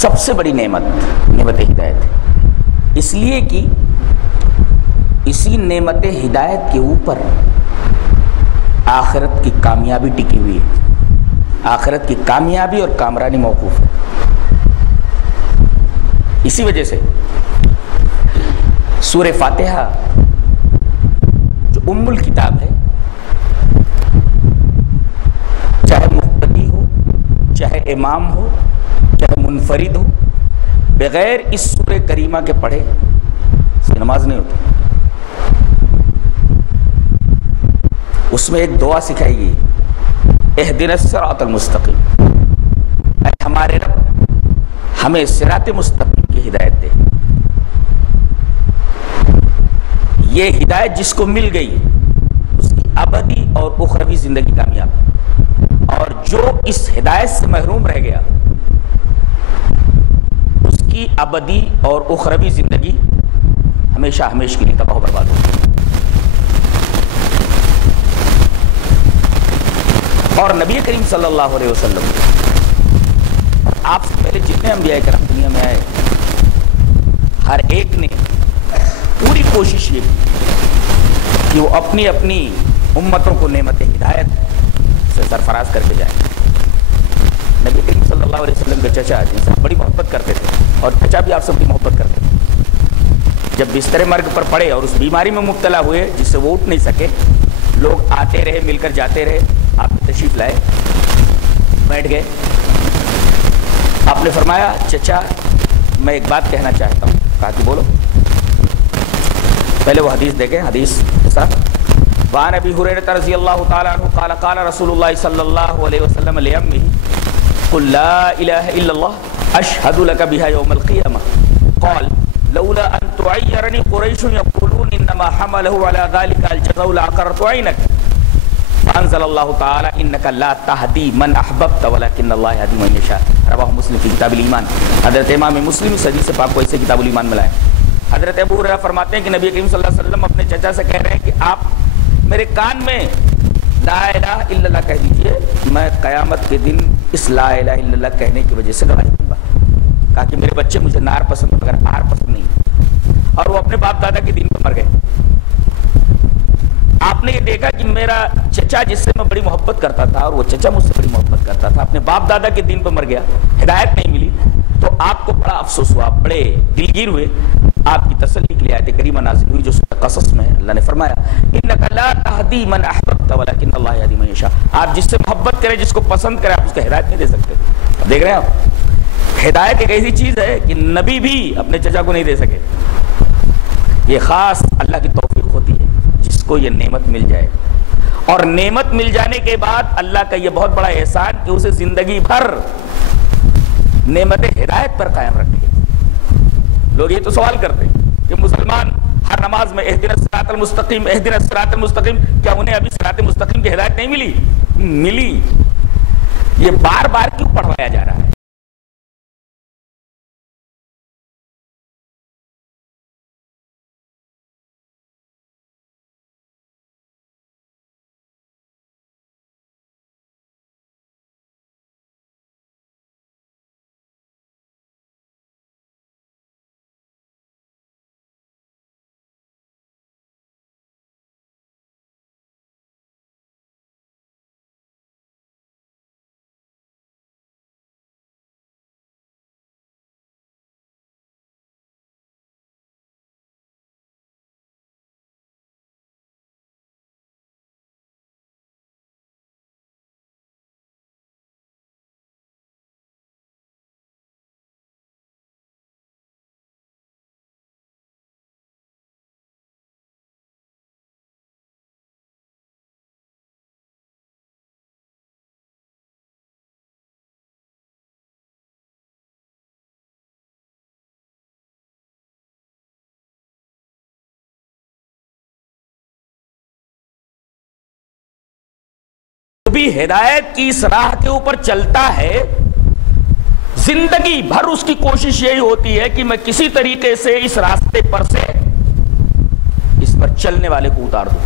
سب سے بڑی نعمت ہدایت ہے، اس لیے کہ اسی نعمت ہدایت کے اوپر آخرت کی کامیابی ٹکی ہوئی ہے، آخرت کی کامیابی اور کامرانی موقوف ہے۔ اسی وجہ سے سورہ فاتحہ جو ام الکتاب ہے، چاہے مقتدی ہو، چاہے امام ہو، چاہے منفرد ہو، بغیر اس سورہ کریمہ کے پڑھے اس کی نماز نہیں ہوتی۔ اس میں ایک دعا سکھائی گئی، اہدنا الصراط المستقیم، اے ہمارے رب ہمیں صراط مستقیم کی ہدایت دے۔ یہ ہدایت جس کو مل گئی اس کی ابدی اور اخروی زندگی کامیاب، اور جو اس ہدایت سے محروم رہ گیا اس کی ابدی اور اخروی زندگی ہمیشہ ہمیشہ کے لیے تباہ و برباد ہوگی۔ اور نبی کریم صلی اللہ علیہ وسلم آپ سے پہلے جتنے انبیاء کرام دنیا میں آئے، ہر ایک نے پوری کوشش یہ کی کہ وہ اپنی اپنی امتوں کو نعمت ہدایت سے سرفراز کر کے جائیں۔ نبی کریم صلی اللہ علیہ وسلم کے چچا جن سے بڑی محبت کرتے تھے، اور چچا بھی آپ سے بڑی محبت کرتے تھے، جب بستر مرگ پر پڑے اور اس بیماری میں مبتلا ہوئے جس سے وہ اٹھ نہیں سکے، لوگ آتے رہے، مل کر جاتے رہے، آپ نے تشریف لائے، بیٹھ گئے، آپ نے فرمایا چچا میں ایک بات کہنا چاہتا ہوں۔ کہا کہ بولو۔ پہلے وہ حدیث دیکھیں، حدیث کے ساتھ وعن ابی ہریرہ رضی اللہ تعالی عنہ قال قال رسول اللہ صلی اللہ علیہ وسلم لعمه قل لا الہ الا اللہ اشہد لک بها یوم القیامہ قال لولا ان تعیرنی قریش یقولون انما حمله على ذلك الجزاء لعقرت عینک فانزل اللہ تعالی انک لا تہدی من احببت ولکن اللہ یہدی من یشاء، رواہ مسلم فی کتاب الایمان۔ حضرت امام مسلم اس حدیث پاک کو اسے کتاب الایمان میں لائے۔ حضرت ابو ہریرہ فرماتے ہیں کہ نبی کریم صلی اللہ علیہ وسلم اپنے چچا سے کہہ رہے ہیں کہ آپ میرے کان میں لا الہ الا اللہ کہہ دیجئے، میں قیامت کے دن اس لا الہ الا اللہ کہنے کی وجہ سے گواہی دوں گا۔ کہا کہ میرے بچے مجھے نار پسند مگر آر پسند نہیں، اور وہ اپنے باپ دادا کے دین پر مر گئے۔ آپ نے یہ دیکھا کہ میرا چچا جس سے میں بڑی محبت کرتا تھا اور وہ چچا مجھ سے بڑی محبت کرتا تھا، اپنے باپ دادا کے دین پر مر گیا، ہدایت نہیں ملی، تو آپ کو بڑا افسوس ہوا، بڑے دلگیر ہوئے۔ آپ کی تسلی کے لیے آیت کریمہ نازل ہوئی جو سورہ قصص میں اللہ نے فرمایا انک لا تہدی من احببت ولکن اللہ یہدی من یشاء، آپ جس سے محبت کریں، جس کو پسند کریں، آپ اس کو ہدایت نہیں دے سکتے۔ اب دیکھ رہے ہیں آپ، ہدایت ایک ایسی چیز ہے کہ نبی بھی اپنے چچا کو نہیں دے سکے، یہ خاص اللہ کی توفیق ہوتی ہے جس کو یہ نعمت مل جائے، اور نعمت مل جانے کے بعد اللہ کا یہ بہت بڑا احسان کہ اسے زندگی بھر نعمت ہدایت پر قائم رکھے۔ لوگ یہ تو سوال کرتے ہیں کہ مسلمان ہر نماز میں اہدنا الصراط المستقیم اہدنا الصراط المستقیم، کیا انہیں ابھی صراط مستقیم کی ہدایت نہیں ملی؟ ملی، یہ بار بار کیوں پڑھوایا جا رہا ہے؟ بھی ہدایت کی اس راہ کے اوپر چلتا ہے، زندگی بھر اس کی کوشش یہی ہوتی ہے کہ میں کسی طریقے سے اس راستے پر سے اس پر چلنے والے کو اتار دوں۔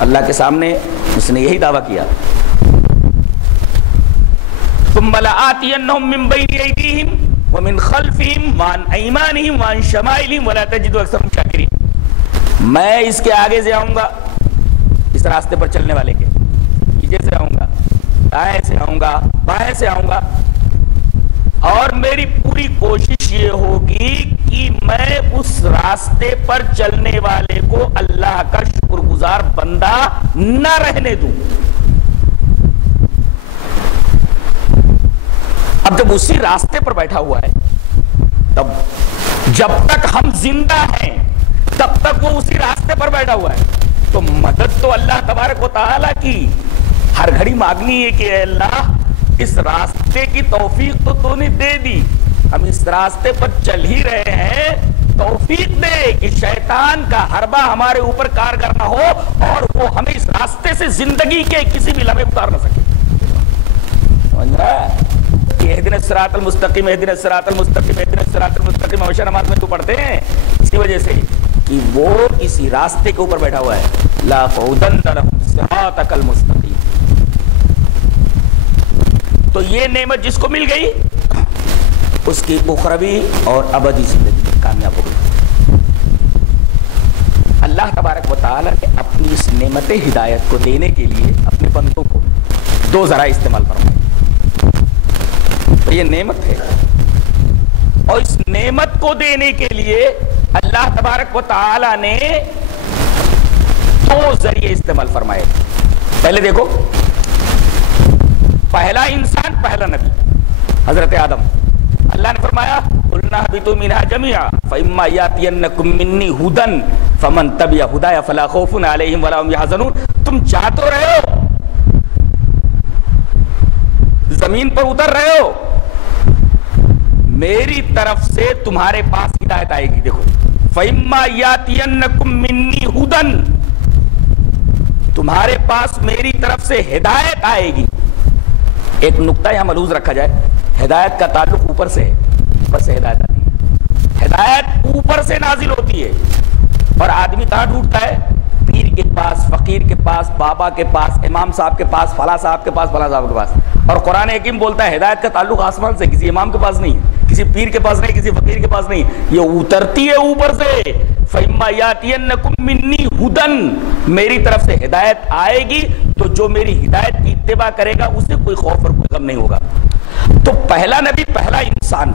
اللہ کے سامنے اس نے یہی دعویٰ کیا ثم لآتینہم من بین ایدیہم ومن خلفہم وعن ایمانہم وعن شمائلہم ولا تجد اکثرہم شاکرین. میں اس کے آگے سے آؤں گا، اس راستے پر چلنے والے کے پیچھے سے آؤں گا، دائیں سے آؤں گا، بائیں سے آؤں گا، اور میری پوری کوشش یہ ہوگی کہ میں اس راستے پر چلنے والے کو اللہ کا شکر گزار بندہ نہ رہنے دوں. اب جب اسی راستے پر بیٹھا ہوا ہے، تب جب تک ہم زندہ ہیں تب تک وہ اسی راستے پر بیٹھا ہوا ہے، تو مدد تو اللہ تبارک و تعالیٰ کی ہر گھڑی مانگنی ہے کہ اے اللہ اس راستے کی توفیق تو نے دے دی، ہم اس راستے پر چل ہی رہے ہیں، توفیق دے کہ شیطان کا حربہ ہمارے اوپر کارگر نہ ہو اور وہ ہمیں اس راستے سے زندگی کے کسی بھی لمحے اتار نہ سکے. سمجھ رہا ہے؟ اہدنا الصراط المستقیم، اہدنا الصراط المستقیم، اہدنا الصراط المستقیم ہمیشہ نماز میں تو پڑھتے ہیں اسی وجہ سے کہ وہ اسی راستے کے اوپر بیٹھا ہوا ہے. لا قعودن لهم صراطک المستقیم. تو یہ نعمت جس کو مل گئی اس کی اخروی اور ابدی زندگی کامیاب ہو گئی. اللہ تبارک و تعالیٰ نے اپنی اس نعمت ہدایت کو دینے کے لیے اپنے بندوں کو دو ذرائع استعمال فرمائے. تو یہ نعمت ہے، اور اس نعمت کو دینے کے لیے اللہ تبارک و تعالیٰ نے دو ذریعے استعمال فرمائے. پہلے دیکھو، پہلا انسان، پہلا نبی حضرت آدم. اللہ نے فرمایا قُلْنَا اهْبِطُوا مِنْهَا جَمِيعًا فَإِمَّا يَأْتِيَنَّكُم مِّنِّي هُدًى فَمَن تَبِعَ هُدَايَ فَلَا خَوْفٌ عَلَيْهِمْ وَلَا هُمْ يَحْزَنُونَ. تم جا تو رہے ہو، زمین پر اتر رہے ہو، میری طرف سے تمہارے پاس ہدایت آئے گی. دیکھو فَإِمَّا يَأْتِيَنَّكُم مِّنِّي هُدًى، تمہارے پاس میری طرف سے ہدایت آئے گی. ایک نقطہ یہاں ملحوظ رکھا جائے، ہدایت کا تعلق اوپر سے ہے، اوپر سے ہدایت آتی ہے، ہدایت اوپر سے نازل ہوتی ہے. اور آدمی کہاں ڈھونڈتا ہے؟ پیر کے پاس، فقیر کے پاس، بابا کے پاس، امام صاحب کے پاس، فلاں صاحب کے پاس، فلاں صاحب کے پاس. اور قرآن حکیم بولتا ہے ہدایت کا تعلق آسمان سے، کسی امام کے پاس نہیں، کسی پیر کے پاس نہیں، کسی فقیر کے پاس نہیں، یہ اترتی ہے اوپر سے. فَإِمَّا يَأْتِيَنَّكُم مِّنِّي هُدًى، میری طرف سے ہدایت آئے گی تو جو میری ہدایت کی اتباع کرے گا اسے کوئی خوف اور کوئی غم نہیں ہوگا. تو پہلا نبی، پہلا انسان،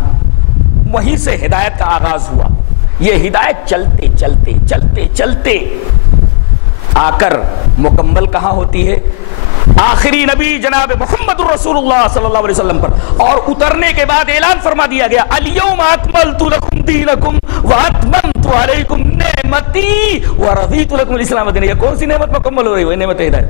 وہیں سے ہدایت کا آغاز ہوا. یہ ہدایت چلتے چلتے چلتے چلتے آ کر مکمل کہاں ہوتی ہے؟ آخری نبی جناب محمد رسول اللہ صلی اللہ علیہ وسلم پر. اور اترنے کے بعد اعلان فرما دیا گیا الیوم اکملت لکم دینکم واتممت علیکم نعمتی ورضیت لکم الاسلام دینا. یہ کون سی نعمت مکمل ہو رہی ہے؟ نعمت ہدایت.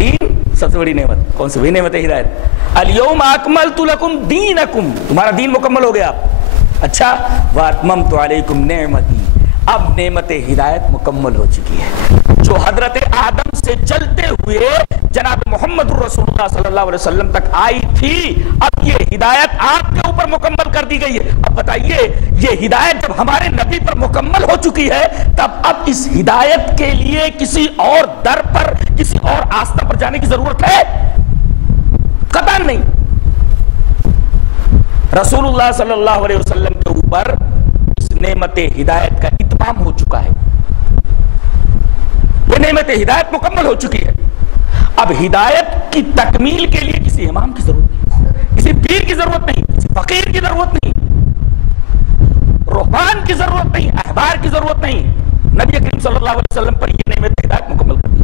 دین سب سے بڑی نعمت کون سی؟ وہی نعمت ہدایت. الیوم اکملت لکم دینکم، تمہارا دین مکمل ہو گیا. اچھا، واتممت علیکم نعمتی، اب نعمت ہدایت مکمل ہو چکی ہے. جو حضرت آدم سے چلتے ہوئے جناب محمد رسول اللہ صلی اللہ علیہ وسلم تک آئی تھی، اب یہ ہدایت آپ کے اوپر مکمل کر دی گئی ہے. اب بتائیے، یہ ہدایت جب ہمارے نبی پر مکمل ہو چکی ہے تب اب اس ہدایت کے لیے کسی اور در پر، کسی اور آستہ پر جانے کی ضرورت ہے؟ قطعاً نہیں. رسول اللہ صلی اللہ علیہ وسلم کے اوپر اس نعمت ہدایت کا اتمام ہو چکا ہے. یہ نعمت ہدایت مکمل ہو چکی ہے. اب ہدایت کی تکمیل کے لیے کسی امام کی ضرورت نہیں، کسی پیر کی ضرورت نہیں، کسی فقیر کی ضرورت نہیں، روحان کی ضرورت نہیں، احبار کی ضرورت نہیں. نبی کریم صلی اللہ علیہ وسلم پر یہ نعمت ہدایت مکمل کر دی.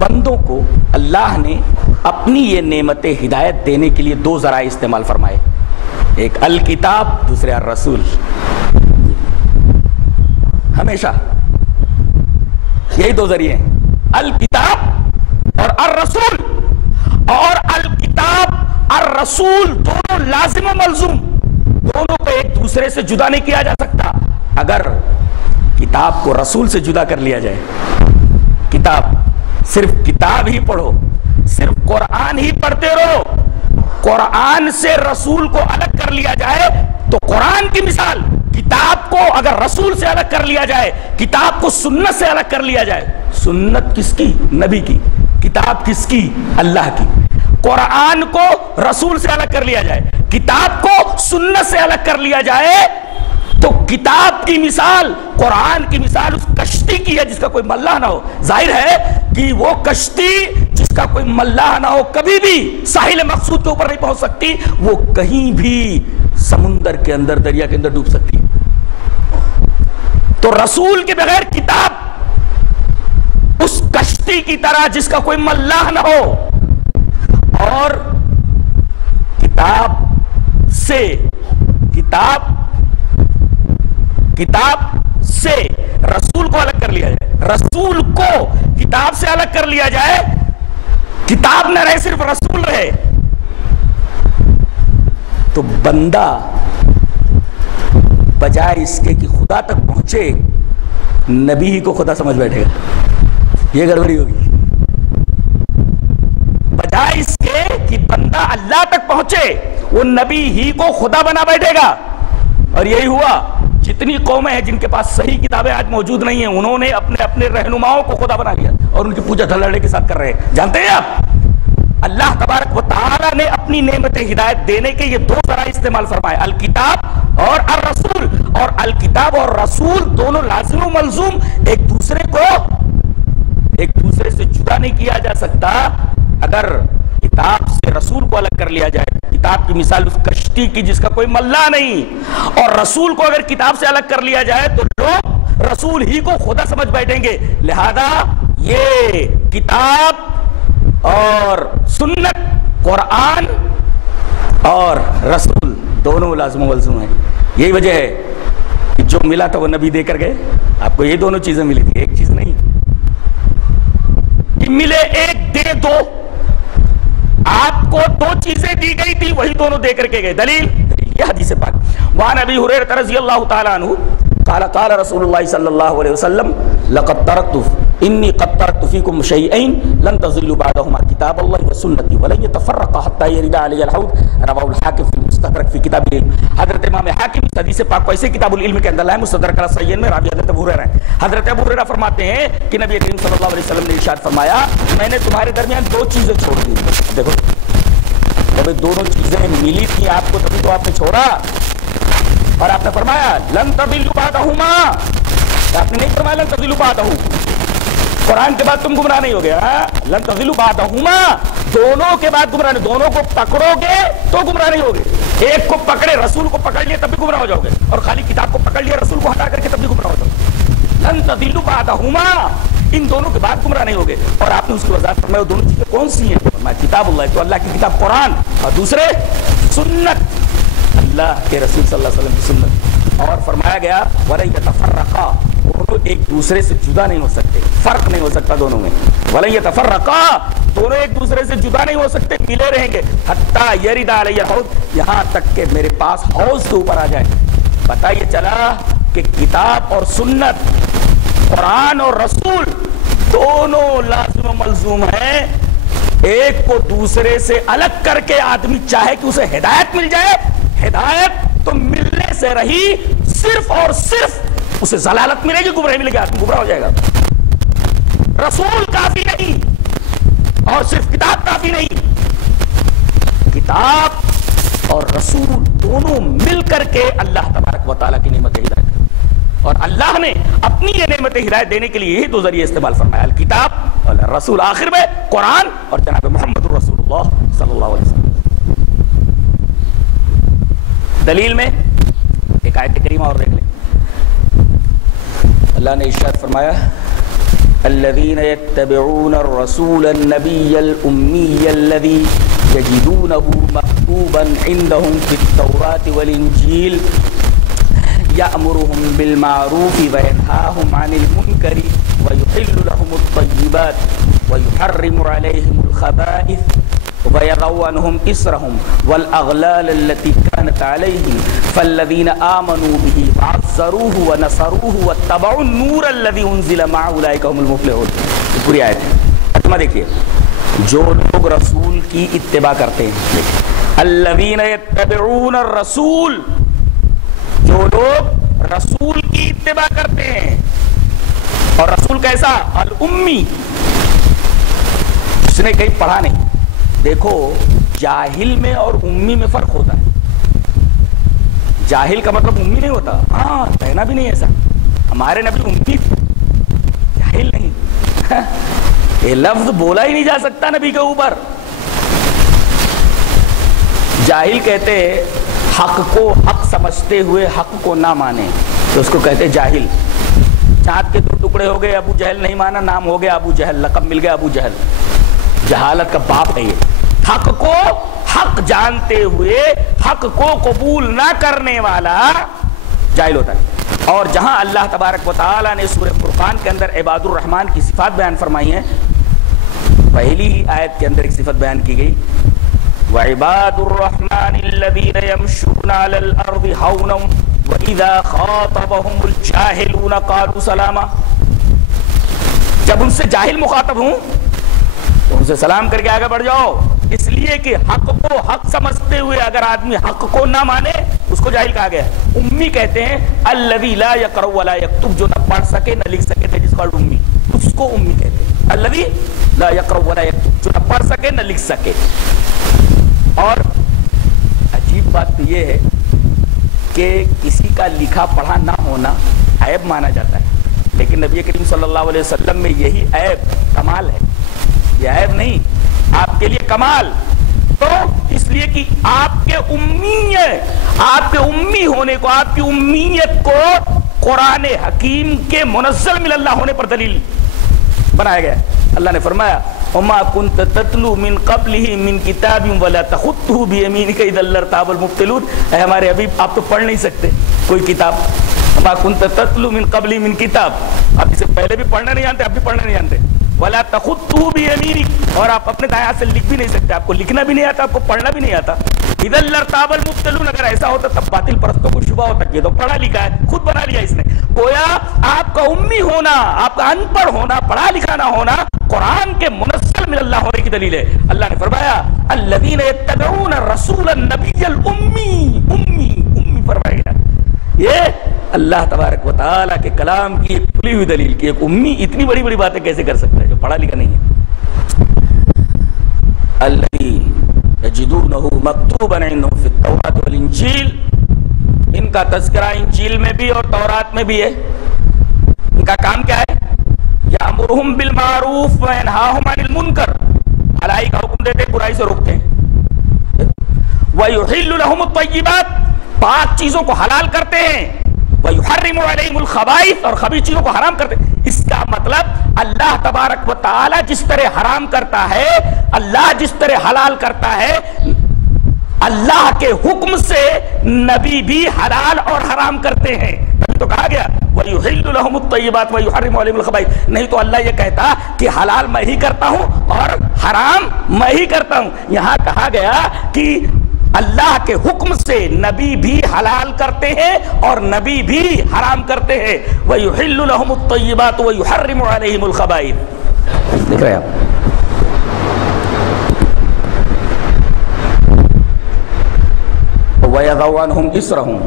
بندوں کو اللہ نے اپنی یہ نعمت ہدایت دینے کے لیے دو ذرائع استعمال فرمائے، ایک الکتاب، دوسرے الرسول. ہمیشہ یہی دو ذریعے ہیں، الکتاب اور الرسول. اور الکتاب الرسول دونوں لازم و ملزوم، دونوں کو ایک دوسرے سے جدا نہیں کیا جا سکتا. اگر کتاب کو رسول سے جدا کر لیا جائے، کتاب صرف کتاب ہی پڑھو، صرف قرآن ہی پڑھتے رہو، قرآن سے رسول کو الگ کر لیا جائے تو قرآن کی مثال کتاب کو اگر رسول سے الگ کر لیا جائے، کتاب کو سنت سے الگ کر لیا جائے، سنت کس کی؟ نبی کی، کتاب کس کی؟ اللہ کی۔ قرآن کو رسول سے الگ کر لیا جائے، کتاب کو سنت سے الگ کر لیا جائے، تو کتاب کی مثال، قرآن کی مثال اس کشتی کی ہے جس کا کوئی ملاح نہ ہو۔ ظاہر ہے کہ وہ کشتی جس کا کوئی ملاح نہ ہو کبھی بھی ساحل مقصود کے اوپر نہیں پہنچ سکتی، وہ کہیں بھی سمندر کے اندر، دریا کے اندر ڈوب سکتی ہے۔ تو رسول کے بغیر کتاب اس کشتی کی طرح جس کا کوئی ملاح نہ ہو، اور کتاب سے رسول کو الگ کر لیا جائے، رسول کو کتاب سے الگ کر لیا جائے، کتاب نہ رہے، صرف رسول رہے، تو بندہ بجائے اس کے کہ خدا تک پہنچے، نبی ہی کو خدا سمجھ بیٹھے گا۔ یہ گڑبڑی ہوگی۔ بجائے اس کے کہ بندہ اللہ تک پہنچے، وہ نبی ہی کو خدا بنا بیٹھے گا۔ اور یہی ہوا، جتنی قومیں ہیں جن کے پاس صحیح کتابیں آج موجود نہیں ہیں، انہوں نے اپنے رہنماؤں کو خدا بنا لیا اور ان کی پوجا دھڑلے کے ساتھ کر رہے ہیں۔ جانتے ہیں آپ، اللہ تبارک و تعالی نے اپنی نعمت ہدایت دینے کے یہ دو ذرائع استعمال فرمائے، الکتاب اور الرسول، اور الکتاب اور رسول دونوں لازم و ملزوم، ایک دوسرے سے جدا نہیں کیا جا سکتا۔ اگر کتاب سے رسول کو الگ کر لیا جائے، کتاب کی مثال اس کشتی کی جس کا کوئی ملاح نہیں، اور رسول کو اگر کتاب سے الگ کر لیا جائے تو لوگ رسول ہی کو خدا سمجھ بیٹھیں گے۔ لہذا یہ کتاب اور سنت، قرآن اور رسول دونوں لازم و ملزوم ہیں۔ یہی وجہ ہے کہ جو ملا تھا وہ نبی دے کر گئے، آپ کو یہ دونوں چیزیں ملی تھی، ایک چیز نہیں کہ ملے ایک دے دو، آپ کو دو چیزیں دی گئی تھی، وہی دونوں دے کر کے گئے۔ دلیل یہ حدیث پاک، وعن ابی ہریرہ رضی اللہ تعالی عنہ قال قال رسول اللہ صلی اللہ علیہ وسلم لقد ترکت انی قد ترکت فیکم شیئین لن تضلوا بعدہما کتاب اللہ وسنتی ولن یتفرقا حتی یرد علی الحوض، رواہ الحاکم فی المستدرک فی کتاب العلم۔ حضرت امام حاکم اس حدیث پاک کو ایسے کتاب العلم کے اندر لائے، مستدرک الصحیحین میں، راوی حضرت ابو ہریرہ ہے۔ حضرت ابو ہریرہ فرماتے ہیں کہ نبی کریم صلی اللہ علیہ وسلم نے ارشاد فرمایا، میں نے تمہارے درمیان دو چیزیں چھوڑ دی۔ دیکھو جب دونوں چیزیں ملی تھی آپ کو، تبھی تو آپ نے چھوڑا، اور آپ نے فرمایا لن تضلوا بعدہما، آپ نے نہیں فرمایا لن تضلوا بعدہما، قرآن کے بعد تم گمراہ نہیں ہوگے، لن تضلوا بعدہما، دونوں کے بعد گمراہ نہیں، دونوں کو پکڑو گے تو گمراہ نہیں ہوگے۔ ایک کو پکڑے، رسول کو پکڑ لیے تب بھی گمراہ ہو جاؤ گے، اور خالی کتاب کو پکڑ لیا، رسول کو ہٹا کر کے تب بھی گمراہ ہو جاؤ گے۔ لن تضلوا بعدہما، ان دونوں کے بعد گمراہ نہیں ہوگے۔ اور آپ نے اس کی وضاحت فرمایا وہ دونوں چیزیں کون سی ہیں؟ فرمایا کتاب اللہ، تو اللہ کی کتاب قرآن، اور دوسرے سنت، اللہ کے رسول صلی اللہ علیہ وسلم کی سنت۔ اور فرمایا گیا وَلَن يَتَفَرَّقَا، دونوں ایک دوسرے سے جدا نہیں ہو سکتے، فرق نہیں ہو سکتا دونوں میں۔ وَلَن يَتَفَرَّقَا، دونوں ایک دوسرے سے جدا نہیں ہو سکتے، ملے رہیں گے، حَتَّى يَرِدَ عَلَيَّ الْحَوْض، یہاں تک کہ میرے پاس حوض کے اوپر آ جائے۔ پتہ یہ چلا کہ کتاب اور سنت، قرآن اور رسول دونوں لازم و ملزوم ہیں۔ ایک کو دوسرے سے الگ کر کے آدمی چاہے کہ اسے ہدایت مل جائے، ہدایت تو ملنے سے رہی، صرف اور صرف اسے ضلالت ملے گی، گمراہی ملے گی، آدمی گمراہ ہو جائے گا۔ رسول کافی نہیں اور صرف کتاب کافی نہیں، کتاب اور رسول دونوں مل کر کے اللہ تبارک و تعالیٰ کی نعمت ہدایت، اور اللہ نے اپنی یہ نعمت ہدایت دینے کے لیے یہی دو ذریعے استعمال فرمایا، الکتاب اور رسول، آخر میں قرآن اور جناب محمد رسول اللہ صلی اللہ علیہ وسلم۔ دلیل میں ایک آیت کریمہ اور دیکھ لیں، اللہ نے ارشاد فرمایا الذين يتبعون الرسول النبي الأمي الذي يجدونه مكتوبا عندهم في التوراة والإنجيل يأمرهم بالمعروف وينهاهم عن المنكر ويحل لهم الطيبات ويحرم عليهم الخبائث ويضع عنهم إصرهم والأغلال التي كانت عليهم فالذين آمنوا به وعزروه ونصروه واتبعوا النور الذي أنزل معه أولئك هم المفلحون۔ یہ پوری آیت ہے، ترجمہ دیکھیے، جو لوگ رسول کی اتباع کرتے ہیں، الذين يتبعون الرسول، جو لوگ رسول کی اتباع کرتے ہیں. اور رسول کیسا؟ الامی، جس نے کہیں پڑھا نہیں. دیکھو جاہل میں اور امی میں فرق ہوتا ہے. جاہل کا مطلب امی نہیں ہوتا. ہاں کہنا بھی نہیں ایسا. ہمارے نبی امی، جاہل نہیں. یہ لفظ بولا ہی نہیں جا سکتا نبی کے اوپر. جاہل کہتے حق کو حق سمجھتے ہوئے حق کو نہ مانے تو اس کو کہتے جاہل. چاند کے 2 ٹکڑے ہو گئے، ابو جہل نہیں مانا، نام ہو گیا ابو جہل، لقب مل گیا ابو جہل. جہالت کا باپ ہے یہ. حق کو حق جانتے ہوئے حق کو قبول نہ کرنے والا جاہل ہوتا ہے. اور جہاں اللہ تبارک و تعالیٰ نے سورہ فرقان کے اندر عباد الرحمن کی صفات بیان فرمائی ہیں، پہلی ہی آیت کے اندر ایک صفت بیان کی گئی، وَعِبَادُ الرَّحْمَنِ الَّذِينَ يَمْشُونَ عَلَى الْأَرْضِ هَوْنًا وَإِذَا خَاطَبَهُمُ الْجَاهِلُونَ قَالُوا سَلَامًا. جب ان سے جاہل مخاطب ہوں تو ان سے سلام کر کے آگے بڑھ جاؤ. اس لیے کہ حق کو حق سمجھتے ہوئے اگر آدمی حق کو نہ مانے اس کو جاہل کہا گیا. امی کہتے ہیں الذی لا یقرأ ولا یکتب، جو نہ پڑھ سکے نہ لکھ سکے، جس کا امی، اس کو امی کہتے ہیں. الذی لا یقرأ ولا یکتب، جو نہ پڑھ سکے نہ لکھ سکے. اور عجیب بات تو یہ ہے کہ کسی کا لکھا پڑھا نہ ہونا عیب مانا جاتا ہے، لیکن نبی کریم صلی اللہ علیہ وسلم میں یہی عیب کمال ہے. یہ عیب نہیں، آپ کے لیے کمال. تو اس لیے کہ آپ کے امی ہونے کو، آپ کی امیت کو قرآن حکیم کے منزل من اللہ ہونے پر دلیل بنایا گیا. اللہ نے فرمایا وَمَا كُنْتَ تَتْلُو مِنْ قَبْلِهِ مِنْ كِتَابٍ وَلَا تَخُطُّهُ بِيَمِينِكَ إِذًا لَارْتَابَ الْمُبْطِلُونَ. اے ہمارے حبیب، آپ تو پڑھ نہیں سکتے کوئی کتاب. وَمَا كُنْتَ تَتْلُو مِنْ قَبْلِهِ مِنْ كِتَابٍ، آپ اس سے پہلے بھی پڑھنا نہیں جانتے، اب بھی پڑھنا نہیں جانتے. وَلَا تَخُطُّهُ بِيَمِينِكَ، اور آپ اپنے دائیں ہاتھ سے لکھ بھی نہیں سکتے، آپ کو لکھنا بھی نہیں آتا، آپ کو پڑھنا بھی نہیں آتا. اِذًا لَارْتَابَ الْمُبْطِلُونَ، اگر ایسا ہوتا تب باطل پرستوں کو شبہ ہوتا کہ یہ تو پڑھا لکھا ہے، خود بنا لیا اس نے. گویا آپ کا امی ہونا، آپ کا ان پڑھ ہونا، پڑھا لکھا نہ ہونا قرآن کے منزل من اللہ ہونے کی دلیل ہے. اللہ نے فرمایا الذین یتبعون الرسول النبی الامی، امی فرمایا گیا. یہ اللہ تبارک و تعالیٰ کے کلام کی ایک کھلی ہوئی دلیل کی ایک امی اتنی بڑی بڑی باتیں کیسے کر سکتا ہے جو پڑھا لکھا نہیں ہے. الذی یجدونہ مکتوبا عندہم فی التوراۃ والانجیل، ان کا تذکرہ انجیل میں بھی اور تورات میں بھی ہے. ان کا کام کیا ہے؟ یامرہم بالمعروف وینہاہم عن المنکر، بھلائی کا حکم دیتے برائی سے روکتے ہیں. ویحل لہم الطیبات، پاک چیزوں کو حلال کرتے ہیں. ویحرم علیہم الخبائث، اور خبیث چیزوں کو حرام کرتے ہیں. اس کا مطلب اللہ تبارک و تعالی جس طرح حرام کرتا ہے، اللہ جس طرح حلال کرتا ہے، اللہ کے حکم سے نبی بھی حلال اور حرام کرتے ہیں. نبی تو کہا گیا وَيُحِلُّ لَهُمُ الطَّيِّبَاتِ وَيُحَرِّمُ عَلَيْهِمُ الْخَبَائِثَ. نہیں تو اللہ یہ کہتا کہ حلال میں ہی کرتا ہوں اور حرام میں ہی کرتا ہوں. یہاں کہا گیا کہ اللہ کے حکم سے نبی بھی حلال کرتے ہیں اور نبی بھی حرام کرتے ہیں. وَيُحِلُّ لَهُمُ الطَّيِّبَاتِ وَيُحَرِّمُ عَلَيْهِمُ الْخَبَائِثَ. دیکھ رہے آپ، وَيَضَعُ عَنْهُمْ إِصْرَهُمْ،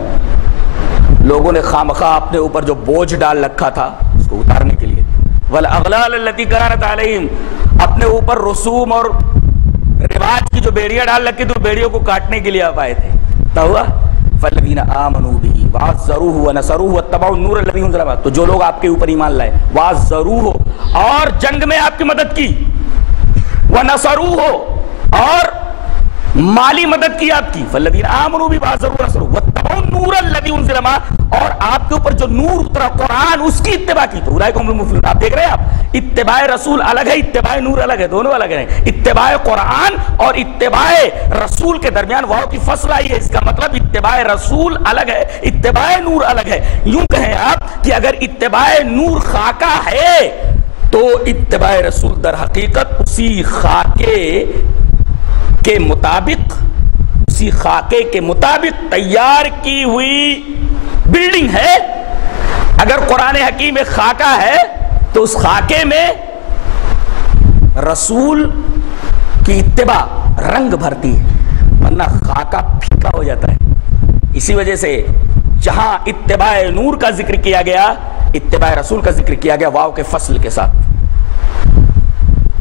لوگوں نے خامخواہ اپنے اوپر جو بوجھ ڈال رکھا تھا اس کو اتارنے کے لیے. وَالْأَغْلَالَ الَّتِي كَانَتْ عَلَيْهِمْ، اپنے اوپر رسوم اور رواج کی جو بیڑیاں ڈال رکھی تو بیڑیوں کو کاٹنے کے لیے آپ آئے تھے. کیا ہوا؟ فَالَّذِينَ آمَنُوا بِهِ وَعَزَّرُوهُ وَنَصَرُوهُ وَاتَّبَعُوا النُّورَ الَّذِي أُنزِلَ مَعَهُ، تو جو لوگ آپ کے اوپر ایمان لائے، وَعَزَّرُوهُ، اور جنگ میں آپ کی مدد کی، وَنَصَرُوهُ، اور مالی مدد کی آپ کی. فالذین آمنوا بہ وعزروہ ونصروہ واتبعوا النور الذی انزل معہ، اور آپ کے اوپر جو نور اترا قرآن اس کی اتباع کی، تو اولئک هم المفلحون. آپ دیکھ رہے ہیں، آپ اتباع رسول الگ ہے، اتباع نور الگ ہے، دونوں الگ ہیں. اتباع قرآن اور اتباع رسول کے درمیان واو کی فصل آئی ہے. اس کا مطلب اتباع رسول الگ ہے، اتباع نور الگ ہے. یوں کہیں آپ کہ اگر اتباع نور خاکہ ہے تو اتباع رسول در حقیقت اسی خاکے کے مطابق، اسی خاکے کے مطابق تیار کی ہوئی بلڈنگ ہے. اگر قرآن حکیم ایک خاکہ ہے تو اس خاکے میں رسول کی اتباع رنگ بھرتی ہے، ورنہ خاکہ پھیکا ہو جاتا ہے. اسی وجہ سے جہاں اتباع نور کا ذکر کیا گیا، اتباع رسول کا ذکر کیا گیا واو کے فصل کے ساتھ،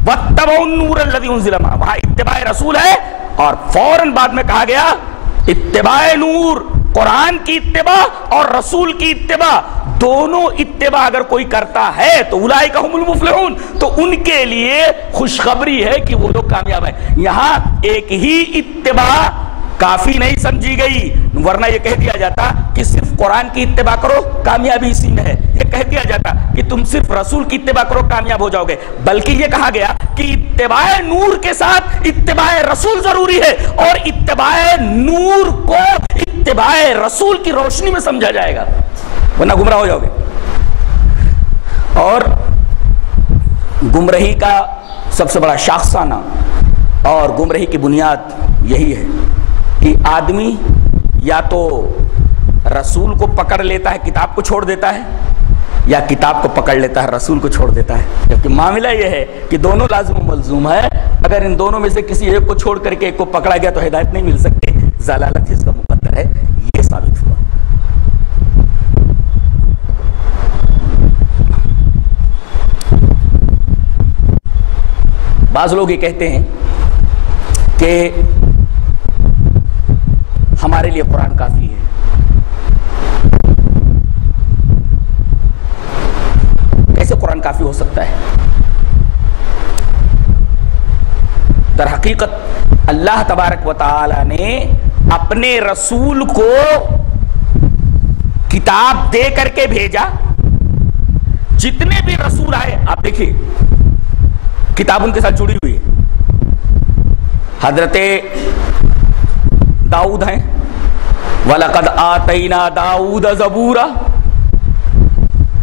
وَاتَّبَعُوا النُّورَ الَّذِي أُنزِلَ مَعَهُ، وہاں اتباع رسول ہے اور فوراً بعد میں کہا گیا اتباع نور، قرآن کی اتباع اور رسول کی اتباع، دونوں اتباع اگر کوئی کرتا ہے تو اولئک هم المفلحون، تو ان کے لیے خوشخبری ہے کہ وہ لوگ کامیاب ہیں۔ یہاں ایک ہی اتباع کافی نہیں سمجھی گئی، ورنہ یہ کہہ دیا جاتا کہ صرف قرآن کی اتباع کرو کامیابی اسی میں ہے، یہ کہہ دیا جاتا کہ تم صرف رسول کی اتباع کرو کامیاب ہو جاؤ گے، بلکہ یہ کہا گیا کہ اتباع نور کے ساتھ اتباع رسول ضروری ہے، اور اتباع نور کو اتباع رسول کی روشنی میں سمجھا جائے گا، ورنہ گمراہ ہو جاؤ گے۔ اور گمراہی کا سب سے بڑا شاخسانہ اور گمراہی کی بنیاد یہی ہے کہ آدمی یا تو رسول کو پکڑ لیتا ہے کتاب کو چھوڑ دیتا ہے، یا کتاب کو پکڑ لیتا ہے رسول کو چھوڑ دیتا ہے، جبکہ معاملہ یہ ہے کہ دونوں لازم و ملزوم ہے، اگر ان دونوں میں سے کسی ایک کو چھوڑ کر کے ایک کو پکڑا گیا تو ہدایت نہیں مل سکتی، ضلالت اس کا مقدر ہے، یہ ثابت ہوا۔ بعض لوگ یہ کہتے ہیں کہ ہمارے لیے قرآن کافی ہے، کیسے قرآن کافی ہو سکتا ہے؟ در حقیقت اللہ تبارک و تعالی نے اپنے رسول کو کتاب دے کر کے بھیجا، جتنے بھی رسول آئے آپ دیکھیے کتاب ان کے ساتھ جڑی ہوئی ہے۔ حضرت داؤد ہیں، وَلَقَدْ آتَيْنَا دَاؤُودَ زَبُورًا،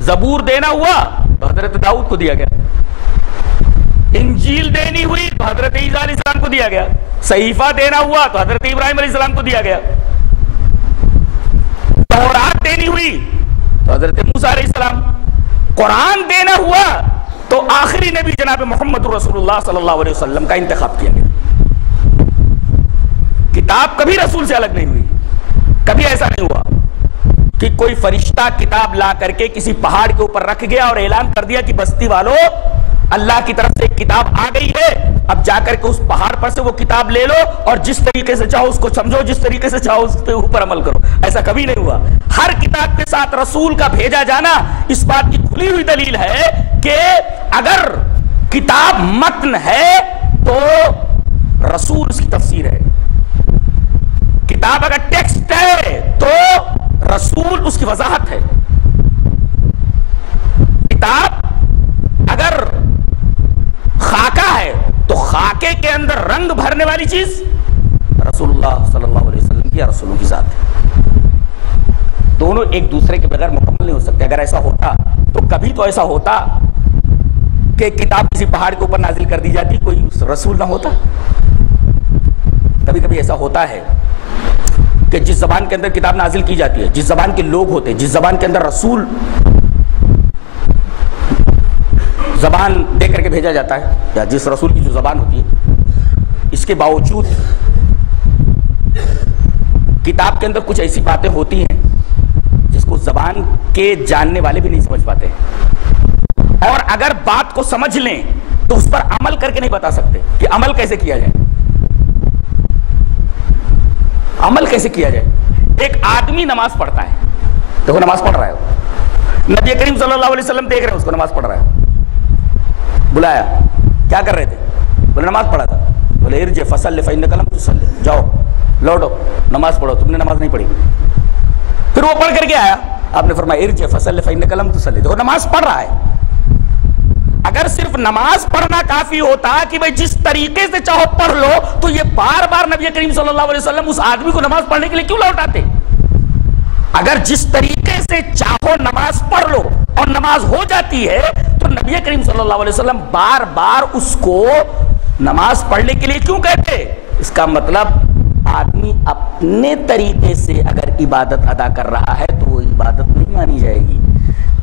زبور دینا ہوا تو حضرت داؤد کو دیا گیا، انجیل دینی ہوئی تو حضرت عیسیٰ علیہ السلام کو دیا گیا، صحیفہ دینا ہوا تو حضرت ابراہیم علیہ السلام کو دیا گیا، تورات دینی ہوئی تو حضرت موسیٰ علیہ السلام، قرآن دینا ہوا تو آخری نبی جناب محمد رسول اللہ صلی اللہ علیہ وسلم کا انتخاب کیا گیا۔ کتاب کبھی رسول سے الگ نہیں ہوئی، کبھی ایسا نہیں ہوا کہ کوئی فرشتہ کتاب لا کر کے کسی پہاڑ کے اوپر رکھ گیا اور اعلان کر دیا کہ بستی والوں اللہ کی طرف سے ایک کتاب آ گئی ہے، اب جا کر کے اس پہاڑ پر سے وہ کتاب لے لو اور جس طریقے سے چاہو اس کو سمجھو، جس طریقے سے چاہو اس کے اوپر عمل کرو۔ ایسا کبھی نہیں ہوا۔ ہر کتاب کے ساتھ رسول کا بھیجا جانا اس بات کی کھلی ہوئی دلیل ہے کہ اگر کتاب متن ہے تو رسول اس کی تفسیر ہے، کتاب اگر ٹیکسٹ ہے تو رسول اس کی وضاحت ہے، کتاب اگر خاکہ ہے تو خاکے کے اندر رنگ بھرنے والی چیز رسول اللہ صلی اللہ علیہ وسلم کی یا رسولوں کی ذات ہے، دونوں ایک دوسرے کے بغیر مکمل نہیں ہو سکتے۔ اگر ایسا ہوتا تو کبھی تو ایسا ہوتا کہ کتاب کسی پہاڑ کے اوپر نازل کر دی جاتی، کوئی رسول نہ ہوتا۔ کبھی کبھی ایسا ہوتا ہے کہ جس زبان کے اندر کتاب نازل کی جاتی ہے، جس زبان کے لوگ ہوتے ہیں، جس زبان کے اندر رسول زبان دے کر کے بھیجا جاتا ہے، یا جس رسول کی جو زبان ہوتی ہے، اس کے باوجود کتاب کے اندر کچھ ایسی باتیں ہوتی ہیں جس کو زبان کے جاننے والے بھی نہیں سمجھ پاتے، اور اگر بات کو سمجھ لیں تو اس پر عمل کر کے نہیں بتا سکتے کہ عمل کیسے کیا جائے، عمل کیسے کیا جائے۔ ایک آدمی نماز پڑھتا ہے، دیکھو نماز پڑھ رہا ہے، نبی کریم صلی اللہ علیہ وسلم دیکھ رہے ہیں اس کو نماز پڑھ رہا ہے، بلایا، کیا کر رہے تھے؟ بولے نماز پڑھا تھا، بولے ارجع فصلی فإنک لم تصلی، جاؤ لوٹو نماز پڑھو، تم نے نماز نہیں پڑھی۔ پھر وہ پڑھ کر کے آیا، آپ نے فرمایا ارجع فصلی فإنک لم تصلی، دیکھو نماز پڑھ رہا ہے۔ اگر صرف نماز پڑھنا کافی ہوتا کہ بھئی جس طریقے سے چاہو پڑھ لو، تو یہ بار بار نبی کریم صلی اللہ علیہ وسلم اس آدمی کو نماز پڑھنے کے لیے کیوں لوٹاتے؟ اگر جس طریقے سے چاہو نماز پڑھ لو اور نماز ہو جاتی ہے تو نبی کریم صلی اللہ علیہ وسلم بار بار اس کو نماز پڑھنے کے لیے کیوں کہتے؟ اس کا مطلب آدمی اپنے طریقے سے اگر عبادت ادا کر رہا ہے تو وہ عبادت نہیں مانی جائے گی۔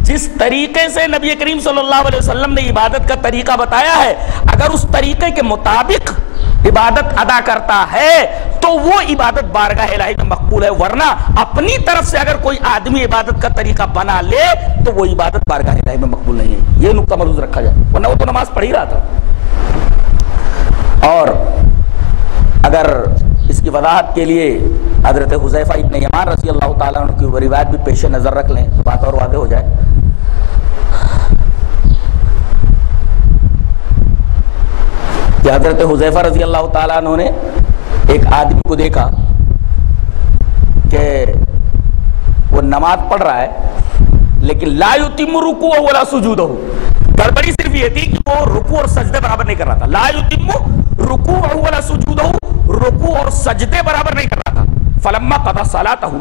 جس طریقے سے نبی کریم صلی اللہ علیہ وسلم نے عبادت کا طریقہ بتایا ہے، اگر اس طریقے کے مطابق عبادت ادا کرتا ہے تو وہ عبادت بارگاہ الہی میں مقبول ہے، ورنہ اپنی طرف سے اگر کوئی آدمی عبادت کا طریقہ بنا لے تو وہ عبادت بارگاہ الہی میں مقبول نہیں ہے. یہ نقطہ ملحوظ رکھا جائے، ورنہ وہ تو نماز پڑھ ہی رہا تھا. اور اگر اس کی وضاحت کے لیے حضرت حذیفہ ابن یمان رضی اللہ تعالیٰ عنہ کی روایت بھی پیش نظر رکھ لیں تو بات اور واضح ہو جائے. کہ حضرت حذیفہ رضی اللہ تعالیٰ عنہ نے ایک آدمی کو دیکھا کہ وہ نماز پڑھ رہا ہے لیکن لا یتم رکوعہ ولا سجودہ. گڑبڑی صرف یہ تھی کہ وہ رکوع اور سجدے برابر نہیں کر رہا تھا. لا یتم رکوعہ ولا سجودہ، رکوع اور سجدے برابر نہیں کر رہا تھا. فلما قضى صلاته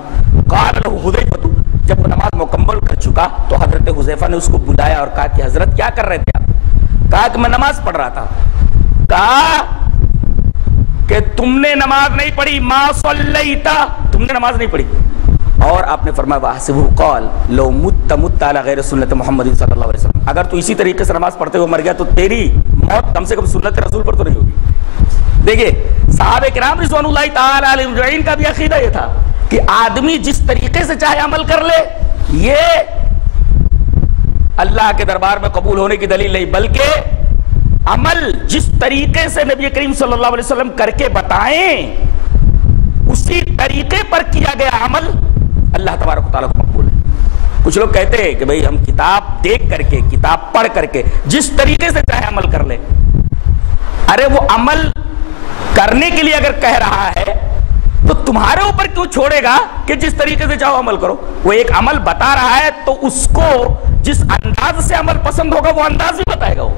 قال له حذیفہ، جب وہ نماز مکمل کر چکا تو حضرت حذیفہ نے اس کو بلایا اور کہا کہ حضرت کیا کر رہے تھے آپ؟ کہا کہ میں نماز پڑھ رہا تھا. کہا کہ تم نے نماز نہیں پڑھی، ما صلیتا، تم نے نماز نہیں پڑھی. اور آپ نے فرمایا وَحَسِبُهُ قَالَ لَوْ مُتَّ مُتَّ عَلَى غَيْرِ سُنَّةِ محمد صلی اللہ علیہ وسلم، اگر تو اسی طریقے سے نماز پڑھتے ہوئے مر گیا تو تیری موت کم سے کم سنت رسول پر تو نہیں ہوگی. دیکھیے صحابہ کرام رضوان اللہ تعالی علیہم اجمعین کا بھی عقیدہ یہ تھا کہ آدمی جس طریقے سے چاہے عمل کر لے، یہ اللہ کے دربار میں قبول ہونے کی دلیل نہیں، بلکہ عمل جس طریقے سے نبی کریم صلی اللہ علیہ وسلم کر کے بتائیں اسی طریقے پر کیا گیا عمل اللہ تبارک و تعالیٰ کو مقبول ہے. کچھ لوگ کہتے ہیں کہ بھئی ہم کتاب دیکھ کر کے، کتاب پڑھ کر کے جس طریقے سے چاہے عمل کر لے. ارے وہ عمل کرنے کے لیے اگر کہہ رہا ہے تو تمہارے اوپر کیوں چھوڑے گا کہ جس طریقے سے چاہو عمل کرو؟ وہ ایک عمل بتا رہا ہے تو اس کو جس انداز سے عمل پسند ہوگا وہ انداز بھی بتائے گا. وہ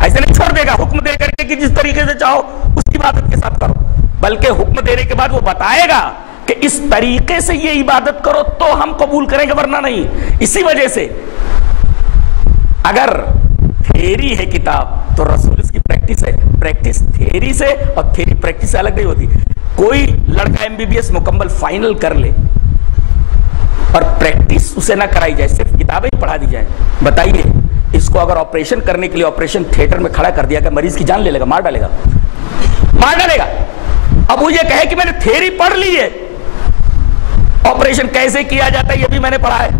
ایسے نہیں چھوڑ دے گا حکم دے کر کے کہ جس طریقے سے چاہو اس عبادت کے ساتھ کرو، بلکہ حکم دینے کے بعد وہ بتائے گا کہ اس طریقے سے یہ عبادت کرو تو ہم قبول کریں گے ورنہ نہیں. اسی وجہ سے اگر تھیری ہے کتاب تو رسول اس کی پریکٹس ہے. پریکٹس تھیری سے اور تھیری پریکٹس سے الگ نہیں ہوتی. کوئی لڑکا MBBS مکمل فائنل کر لے اور پریکٹس اسے نہ کرائی جائے، صرف کتابیں ہی پڑھا دی جائیں، بتائیے اس کو اگر آپریشن کرنے کے لیے آپریشن تھیٹر میں کھڑا کر دیا کہ مریض کی جان لے لے گا، مار ڈالے گا، مار ڈالے گا. اب وہ یہ کہے کہ میں نے تھیری پڑھ لی ہے، آپریشن کیسے کیا جاتا ہے یہ بھی میں نے پڑھا ہے،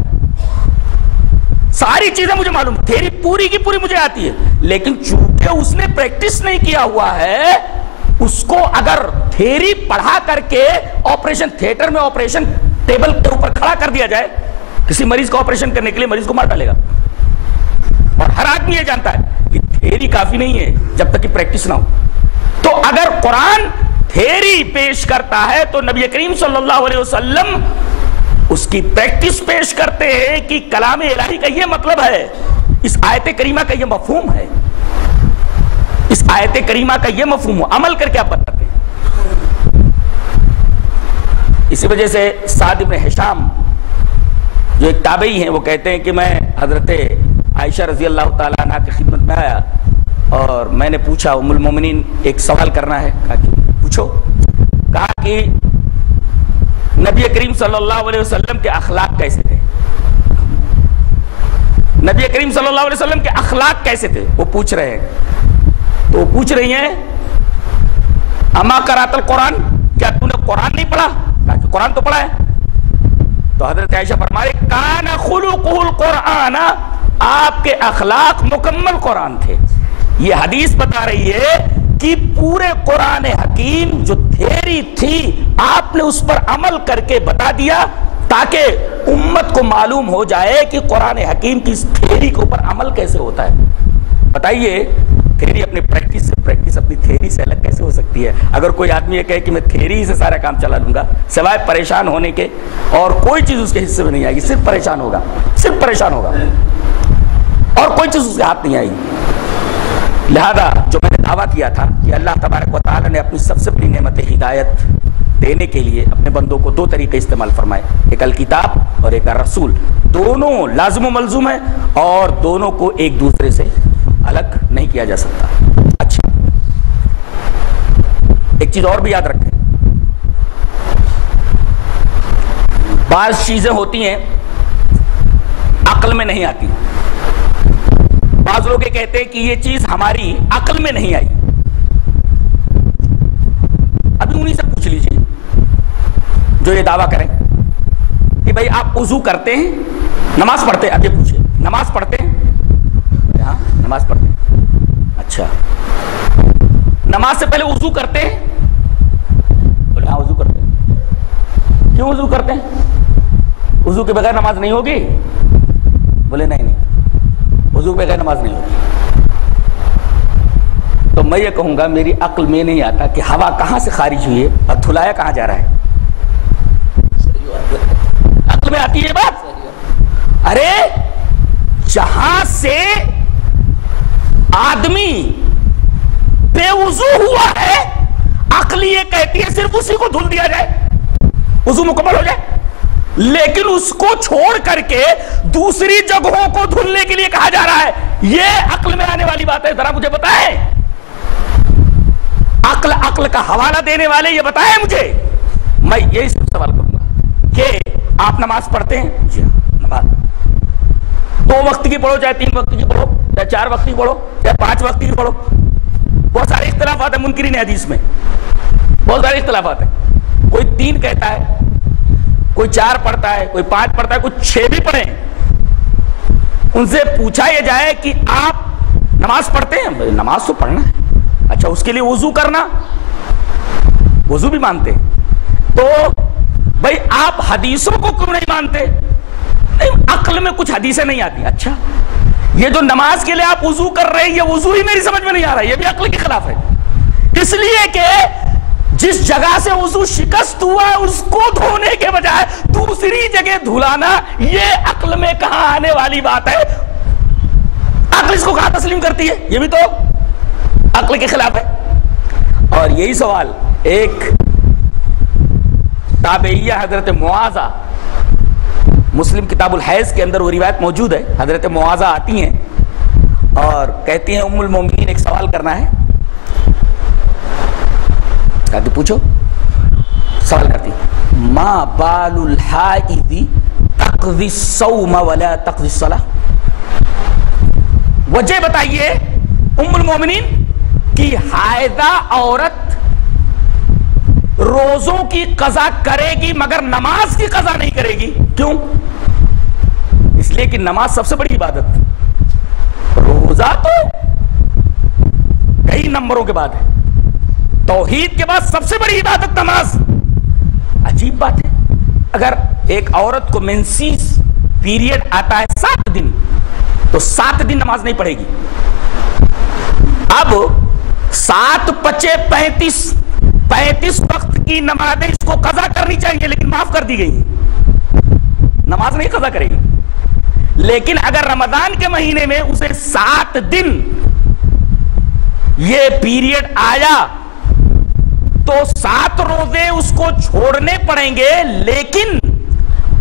ساری چیزیں مجھے معلوم، تھیری پوری کی پوری مجھے آتی ہے، لیکن چونکہ اس نے پریکٹس نہیں کیا ہوا ہے اس کو اگر تھیری پڑھا کر کے آپریشن تھیٹر میں آپریشن ٹیبل کے اوپر کھڑا کر دیا جائے کسی مریض کو آپریشن کرنے کے لیے، مریض کو مار ڈالے گا. اور ہر آدمی یہ جانتا ہے کہ تھیری کافی نہیں ہے جب تک کہ پریکٹس نہ ہو. تو اگر قرآن تھیری پیش کرتا ہے تو نبی کریم صلی اللہ علیہ وسلم اس کی پریکٹس پیش کرتے ہیں کہ کلام الہی کا یہ مطلب ہے، اس آیت کریمہ کا یہ مفہوم ہے، اس آیت کریمہ کا یہ مفہوم ہو، عمل کر کے آپ بتاتے ہیں. اسی وجہ سے سعد بن ہشام جو ایک تابعی ہیں وہ کہتے ہیں کہ میں حضرت عائشہ رضی اللہ تعالیٰ عنہ کی خدمت میں آیا اور میں نے پوچھا ام المومنین ایک سوال کرنا ہے. کہا کہ پوچھو. کہا کہ نبی کریم صلی اللہ علیہ وسلم کے اخلاق کیسے تھے؟ نبی کریم صلی اللہ علیہ وسلم کے اخلاق کیسے تھے وہ پوچھ رہے ہیں. تو وہ پوچھ رہی ہیں اما قرأت القرآن، کیا تو نے قرآن نہیں پڑھا؟ کہا کہ قرآن تو پڑھا ہے. تو حضرت عائشہ فرمائے کان خلقہ القرآن، آپ کے اخلاق مکمل قرآن تھے. یہ حدیث بتا رہی ہے کہ پورے قرآن حکیم جو تھیری تھی آپ نے اس پر عمل کر کے بتا دیا تاکہ امت کو معلوم ہو جائے کہ قرآن حکیم کی اس تھیری کے اوپر عمل کیسے ہوتا ہے. بتائیے تھیری اپنی پریکٹس سے، پریکٹس اپنی تھیری سے الگ کیسے ہو سکتی ہے؟ اگر کوئی آدمی یہ کہے کہ میں تھیری سے سارا کام چلا لوں گا سوائے پریشان ہونے کے اور کوئی چیز اس کے حصے میں نہیں آئے گی، صرف پریشان ہوگا، صرف پریشان ہوگا اور کوئی چیز اس کے ہاتھ نہیں آئے گی. لہذا جو میں نے دعویٰ کیا تھا کہ اللہ تبارک و تعالیٰ نے اپنی سب سے بڑی نعمت ہدایت دینے کے لیے اپنے بندوں کو دو طریقے استعمال فرمائے، ایک الکتاب اور ایک الرسول. دونوں لازم و ملزوم ہیں اور دونوں کو ایک دوسرے سے الگ نہیں کیا جا سکتا. اچھا ایک چیز اور بھی یاد رکھیں، بعض چیزیں ہوتی ہیں عقل میں نہیں آتی. بعض لوگ یہ کہتے ہیں کہ یہ چیز ہماری عقل میں نہیں آئی. جو یہ دعویٰ کریں کہ بھئی آپ وضو کرتے ہیں، نماز پڑھتے ہیں، اب یہ پوچھے نماز پڑھتے ہیں؟ ہاں نماز پڑھتے ہیں۔ اچھا نماز سے پہلے وضو کرتے ہیں؟ بولے ہاں وضو کرتے ہیں۔ کیوں وضو کرتے ہیں؟ وضو کے بغیر نماز نہیں ہوگی؟ بولے نہیں وضو کے بغیر نماز نہیں ہوگی۔ تو میں یہ کہوں گا میری عقل میں نہیں آتا کہ ہوا کہاں سے خارج ہوئی ہے اور دھلایا کہاں جا رہا ہے؟ عقل میں آتی ہے بات؟ ارے جہاں سے آدمی بے وضو ہوا ہے، عقل یہ کہتی ہے صرف اسی کو دھل دیا جائے، وضو مکمل ہو جائے، لیکن اس کو چھوڑ کر کے دوسری جگہوں کو دھلنے کے لیے کہا جا رہا ہے۔ یہ عقل میں آنے والی بات ہے؟ ذرا مجھے بتائیں، عقل کا حوالہ دینے والے یہ بتائیں مجھے۔ میں یہی سوال کروں گا کہ آپ نماز پڑھتے ہیں؟ جی نماز 2 وقت کی پڑھو، چاہے 3 وقت کی پڑھو، چاہے 4 وقت کی پڑھو، چاہے 5 وقت کی پڑھو، بہت سارے اختلافات ہیں منکرین حدیث میں، بہت سارے اختلافات ہیں۔ کوئی 3 کہتا ہے، کوئی 4 پڑھتا ہے، کوئی 5 پڑھتا ہے، کوئی 6 بھی پڑھیں۔ ان سے پوچھا یہ جائے کہ آپ نماز پڑھتے ہیں؟ نماز تو پڑھنا ہے۔ اچھا اس کے لیے وضو کرنا، وضو بھی مانتے؟ تو بھئی آپ حدیثوں کو کیوں نہیں مانتے؟ نہیں عقل میں کچھ حدیثیں نہیں آتی۔ اچھا یہ جو نماز کے لیے آپ وضو کر رہے ہیں یہ وضو ہی میری سمجھ میں نہیں آ رہا، یہ بھی عقل کے خلاف ہے، اس لیے کہ جس جگہ سے وضو شکست ہوا ہے اس کو دھونے کے بجائے دوسری جگہ دھلانا، یہ عقل میں کہاں آنے والی بات ہے؟ عقل اس کو کہاں تسلیم کرتی ہے؟ یہ بھی تو عقل کے خلاف ہے۔ اور یہی سوال ایک تابعیہ حضرت معاذہ، مسلم کتاب الحیض کے اندر وہ روایت موجود ہے، حضرت معاذہ آتی ہیں اور کہتی ہیں ام المومنین ایک سوال کرنا ہے۔ کہا کہ پوچھو۔ سوال کرتی ما بال الحائض تقضی الصوم ولا تقضی الصلاۃ، وجہ بتائیے ام المومنین کہ حائضہ عورت روزوں کی قضا کرے گی مگر نماز کی قضا نہیں کرے گی، کیوں؟ اس لیے کہ نماز سب سے بڑی عبادت، روزہ تو کئی نمبروں کے بعد ہے، توحید کے بعد سب سے بڑی عبادت نماز۔ عجیب بات ہے، اگر ایک عورت کو مینسیس پیریڈ آتا ہے 7 دن تو 7 دن نماز نہیں پڑھے گی۔ اب 7 × 5 35 وقت کی نمازیں اس کو قضا کرنی چاہیے لیکن معاف کر دی گئی، نماز نہیں قضا کرے گی۔ لیکن اگر رمضان کے مہینے میں اسے 7 دن یہ پیریڈ آیا تو 7 روزے اس کو چھوڑنے پڑیں گے، لیکن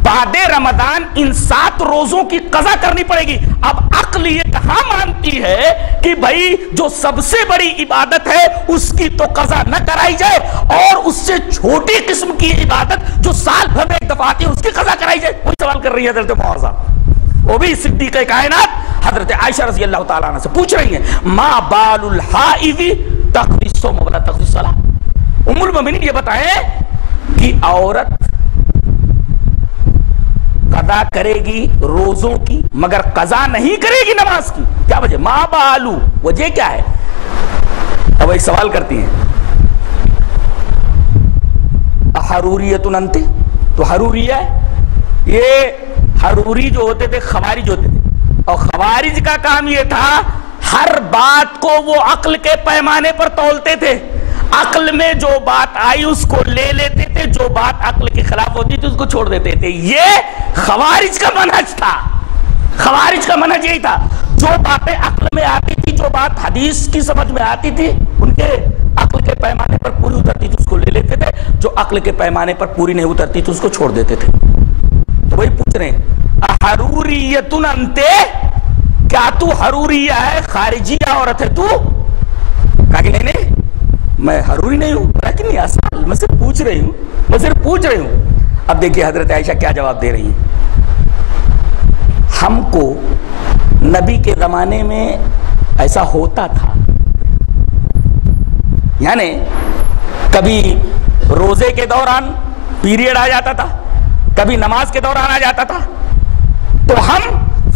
بعد رمضان ان 7 روزوں کی قضا کرنی پڑے گی۔ اب عقل یہ کہاں مانتی ہے کہ بھائی جو سب سے بڑی عبادت ہے اس کی تو قضا نہ کرائی جائے اور اس سے چھوٹی قسم کی عبادت جو سال بھر میں ایک دفعہ آتی ہے اس کی قضا کرائی جائے؟ وہی سوال کر رہی ہے حضرت معاذہ، وہ بھی صدیقہ کائنات حضرت عائشہ رضی اللہ تعالیٰ عنہ سے پوچھ رہی ہیں ما بال الحائض تقضی الصوم ولا تقضی الصلاۃ۔ ام المومنین یہ بتائیں کہ عورت قضا کرے گی روزوں کی مگر قضا نہیں کرے گی نماز کی، کیا وجہ؟ ما بالو، وجہ کیا ہے؟ اب ایک سوال کرتی ہیں حروریت انت، تو حروریہ ہے، یہ حروری جو ہوتے تھے خوارج ہوتے تھے، اور خوارج کا کام یہ تھا ہر بات کو وہ عقل کے پیمانے پر تولتے تھے، عقل میں جو بات آئی اس کو لے لیتے تھے، جو بات عقل کے خلاف ہوتی تھی اس کو چھوڑ دیتے تھے۔ یہ خوارج کا منہج تھا، خوارج کا منہج یہی تھا، جو باتیں عقل میں آتی تھی، جو بات حدیث کی سمجھ میں آتی تھی ان کے عقل کے پیمانے پر پوری اترتی تھی اس کو لے لیتے تھے، جو عقل کے پیمانے پر پوری نہیں اترتی تھی اس کو چھوڑ دیتے تھے۔ تو وہی پوچھ رہے ہیں حروریت انت، کیا تو حروریہ ہے، خارجیہ عورت ہے تو؟ کہا کہ نہیں میں حروری نہیں ہوں، لیکن یہ آسان، میں صرف پوچھ رہی ہوں، اب دیکھیے حضرت عائشہ کیا جواب دے رہی ہیں۔ ہم کو نبی کے زمانے میں ایسا ہوتا تھا، یعنی کبھی روزے کے دوران پیریڈ آ جاتا تھا، کبھی نماز کے دوران آ جاتا تھا، تو ہم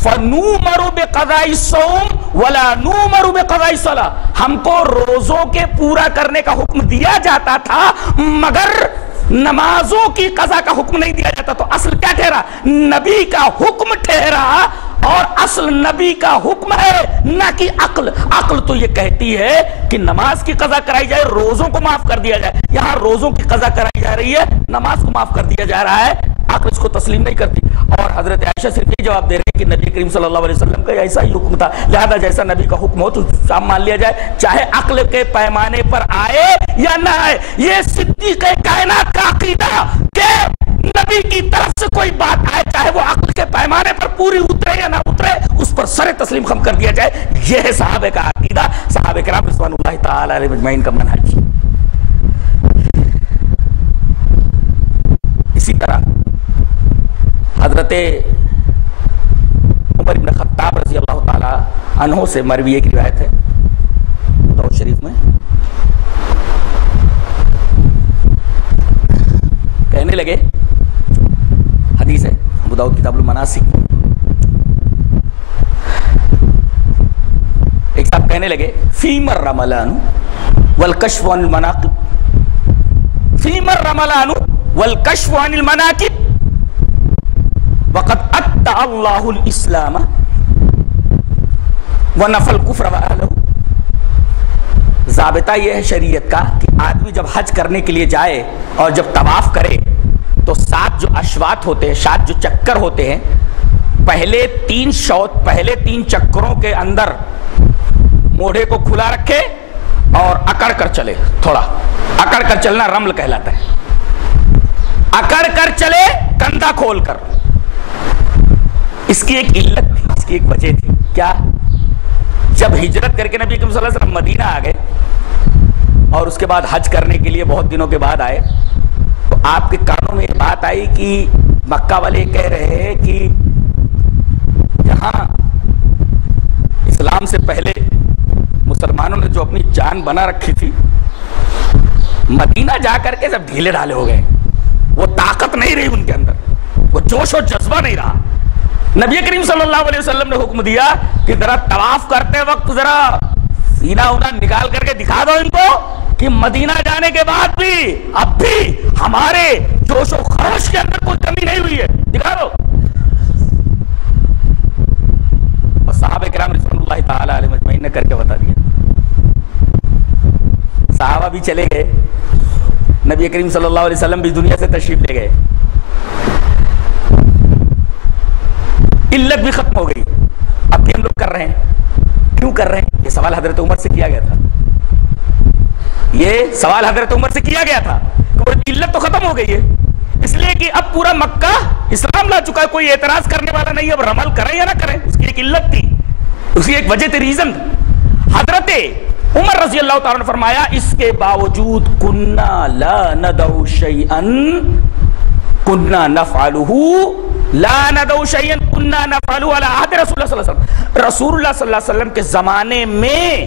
فَنُومَرُ بِقَضَاءِ الصَّوْمِ وَلَا نُومَرُ بِقَضَاءِ الصَّلَاةِ، ہم کو روزوں کے پورا کرنے کا حکم دیا جاتا تھا مگر نمازوں کی قضا کا حکم نہیں دیا جاتا. تو اصل کیا ٹھہرا؟ نبی کا حکم ٹھہرا، اور اصل نبی کا حکم ہے نہ کہ عقل. عقل تو یہ کہتی ہے کہ نماز کی قضا کرائی جائے، روزوں کو معاف کر دیا جائے. یہاں روزوں کی قضا کرائی جا رہی ہے، نماز کو معاف کر دیا جا رہا ہے. عقل اس کو تسلیم نہیں کرتی. اور حضرت عائشہ صرف یہ جواب دے رہے ہیں کہ نبی کریم صلی اللہ علیہ وسلم کا ایسا ہی حکم تھا، لہذا جیسا نبی کا حکم ہو تو سب مان لیا جائے، چاہے عقل کے پیمانے پر آئے یا نہ آئے. یہ صدیق کائنات کا عقیدہ کہ نبی کی طرف سے کوئی بات آئے، چاہے وہ عقل کے پیمانے پر پوری اترے یا نہ اترے، اس پر سر تسلیم خم کر دیا جائے. یہ ہے صحابہ کا عقیدہ، صحابہ کرام رضوان اللہ تعالی علیہ اجمعین کا منہج. اسی طرح حضرت عمر بن خطاب رضی اللہ تعالی عنہ سے مروی ایک روایت ہے داؤد شریف میں، کہنے لگے، حدیث ہے ابو داؤد کتاب المناسک، ایک صاحب کہنے لگے فیم الرملان والکشف عن المناقب، فیم الرملان والکشف عن المناقب وقد اتى اللہ الاسلام ونفى الكفر واہلہ. ضابطہ یہ ہے شریعت کا کہ آدمی جب حج کرنے کے لیے جائے اور جب طواف کرے تو 7 جو اشواط ہوتے ہیں، 7 جو چکر ہوتے ہیں، پہلے 3 چکروں کے اندر موڑے کو کھلا رکھے اور اکڑ کر چلے. تھوڑا اکڑ کر چلنا رمل کہلاتا ہے. اکڑ کر چلے کندھا کھول کر. اس کی ایک علت تھی، اس کی ایک وجہ تھی. کیا؟ جب ہجرت کر کے نبی صلی اللہ علیہ وسلم مدینہ آ گئے اور اس کے بعد حج کرنے کے لیے بہت دنوں کے بعد آئے تو آپ کے کانوں میں یہ بات آئی کہ مکہ والے کہہ رہے ہیں کہ جہاں اسلام سے پہلے مسلمانوں نے جو اپنی جان بنا رکھی تھی، مدینہ جا کر کے سب ڈھیلے ڈھالے ہو گئے. وہ طاقت نہیں رہی ان کے اندر، وہ جوش و جذبہ نہیں رہا. نبی کریم صلی اللہ علیہ وسلم نے حکم دیا کہ ذرا طواف کرتے وقت ذرا سینہ اونا نکال کر کے دکھا دو ان کو کہ مدینہ جانے کے بعد بھی اب بھی ہمارے جوش و خروش کے اندر کوئی کمی نہیں ہوئی ہے، دکھا دو. اور صحابہ کرام رضوان اللہ تعالی علیہ اجمعین نے کر کے بتا دیا. صحابہ بھی چلے گئے، نبی کریم صلی اللہ علیہ وسلم بھی دنیا سے تشریف لے گئے. علت بھی ختم ہو گئی. اب بھی ہم لوگ کر رہے ہیں. کیوں کر رہے ہیں؟ یہ سوال حضرت عمر سے کیا گیا تھا. یہ سوال حضرت عمر سے کیا گیا تھا کہ علت تو ختم ہو گئی ہے، اس لیے کہ اب پورا مکہ اسلام لا چکا ہے، کوئی اعتراض کرنے والا نہیں. اب رمل کریں یا نہ کریں، اس کی ایک علت تھی، اس کی ایک وجہ تھی، ریزن. حضرت عمر رضی اللہ تعالیٰ نے فرمایا اس کے باوجود کننا لا ندعو شیئا کننا نفعلہ لا ندعو شیئا کننا نفعلہ علی عہد رسول اللہ صلی اللہ علیہ وسلم. رسول اللہ صلی اللہ علیہ وسلم کے زمانے میں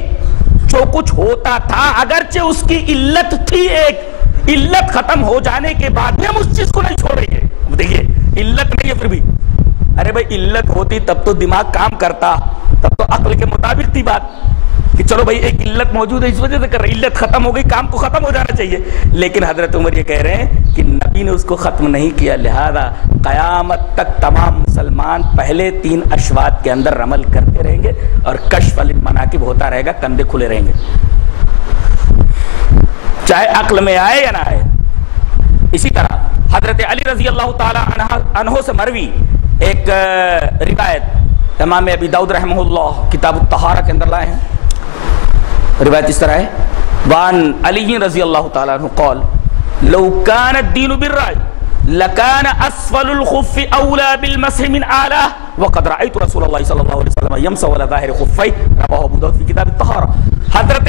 جو کچھ ہوتا تھا اگرچہ اس کی علت تھی، ایک علت ختم ہو جانے کے بعد بھی ہم اس چیز کو نہیں چھوڑیں گے. دیکھیے علت نہیں ہے پھر بھی. ارے بھائی علت ہوتی تب تو دماغ کام کرتا، تب تو عقل کے مطابق تھی بات کہ چلو بھائی ایک علت موجود ہے اس وجہ سے کر رہے، علت ختم ہو گئی، کام کو ختم ہو جانا چاہیے. لیکن حضرت عمر یہ کہہ رہے ہیں کہ نبی نے اس کو ختم نہیں کیا، لہذا قیامت تک تمام مسلمان پہلے 3 اشواط کے اندر عمل کرتے رہیں گے اور کشف المناقب ہوتا رہے گا، کندھے کھلے رہیں گے، چاہے عقل میں آئے یا نہ آئے. اسی طرح حضرت علی رضی اللہ تعالی عنہ سے مروی ایک روایت امام ابی داؤد رحمہ اللہ کتاب الطہارہ کے اندر لائے ہیں. روایت اس طرح ہے، وان علی رضی اللہ تعالی عنہ قال لو كان الدين بالرأي لكان اسفل الخف اولى بالمسح من اعلاه وقد رايت رسول الله صلى الله عليه وسلم يمسح على ظاهر خفيه رواه ابو داؤد في كتاب الطهارة. حضرت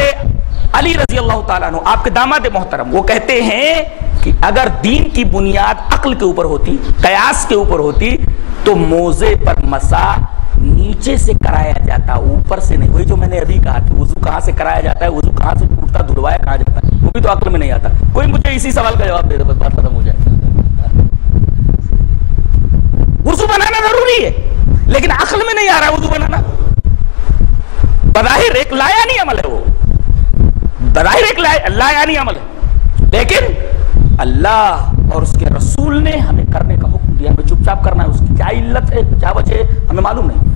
علی رضی اللہ تعالیٰ عنہ آپ کے داماد محترم وہ کہتے ہیں کہ اگر دین کی بنیاد عقل کے اوپر ہوتی، قیاس کے اوپر ہوتی تو موزے پر مسح نیچے سے کرایا جاتا، اوپر سے نہیں. وہی جو میں نے ابھی کہا کہ وضو کہاں سے کرایا جاتا ہے، وضو کہاں سے ٹوٹتا دھلوایا کہاں جاتا ہے، وہ بھی تو عقل میں نہیں آتا. کوئی مجھے اسی سوال کا جواب دے دے، بس بات ختم ہو جائے. وضو بنانا ضروری ہے لیکن عقل میں نہیں آ رہا وضو بنانا. بظاہر ایک لایانی عمل ہے، وہ بظاہر ایک لایانی عمل ہے، لیکن اللہ اور اس کے رسول نے ہمیں کرنے کا حکم دیا، ہمیں چپ چاپ کرنا ہے. اس کی کیا علت ہے، کیا وجہ ہے، ہمیں معلوم نہیں.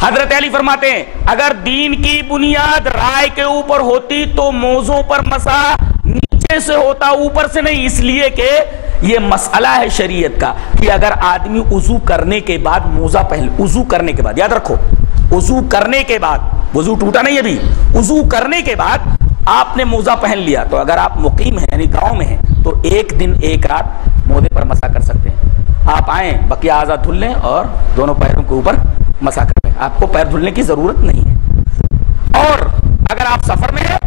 حضرت علی فرماتے ہیں اگر دین کی بنیاد رائے کے اوپر ہوتی تو موزوں پر مسح نیچے سے ہوتا، اوپر سے نہیں. اس لیے کہ یہ مسئلہ ہے شریعت کا کہ اگر آدمی وضو کرنے کے بعد موزہ پہن، وضو کرنے کے بعد، یاد رکھو وضو کرنے کے بعد، وضو ٹوٹا نہیں ابھی، وضو کرنے کے بعد آپ نے موزہ پہن لیا تو اگر آپ مقیم ہیں یعنی گاؤں میں ہیں تو ایک دن ایک رات موزے پر مسح کر سکتے ہیں. آپ آئیں بقیہ اعضاء دھل لیں اور دونوں پیروں کے اوپر مسح کر لیں، آپ کو پیر دھلنے کی ضرورت نہیں ہے. اور اگر آپ سفر میں ہیں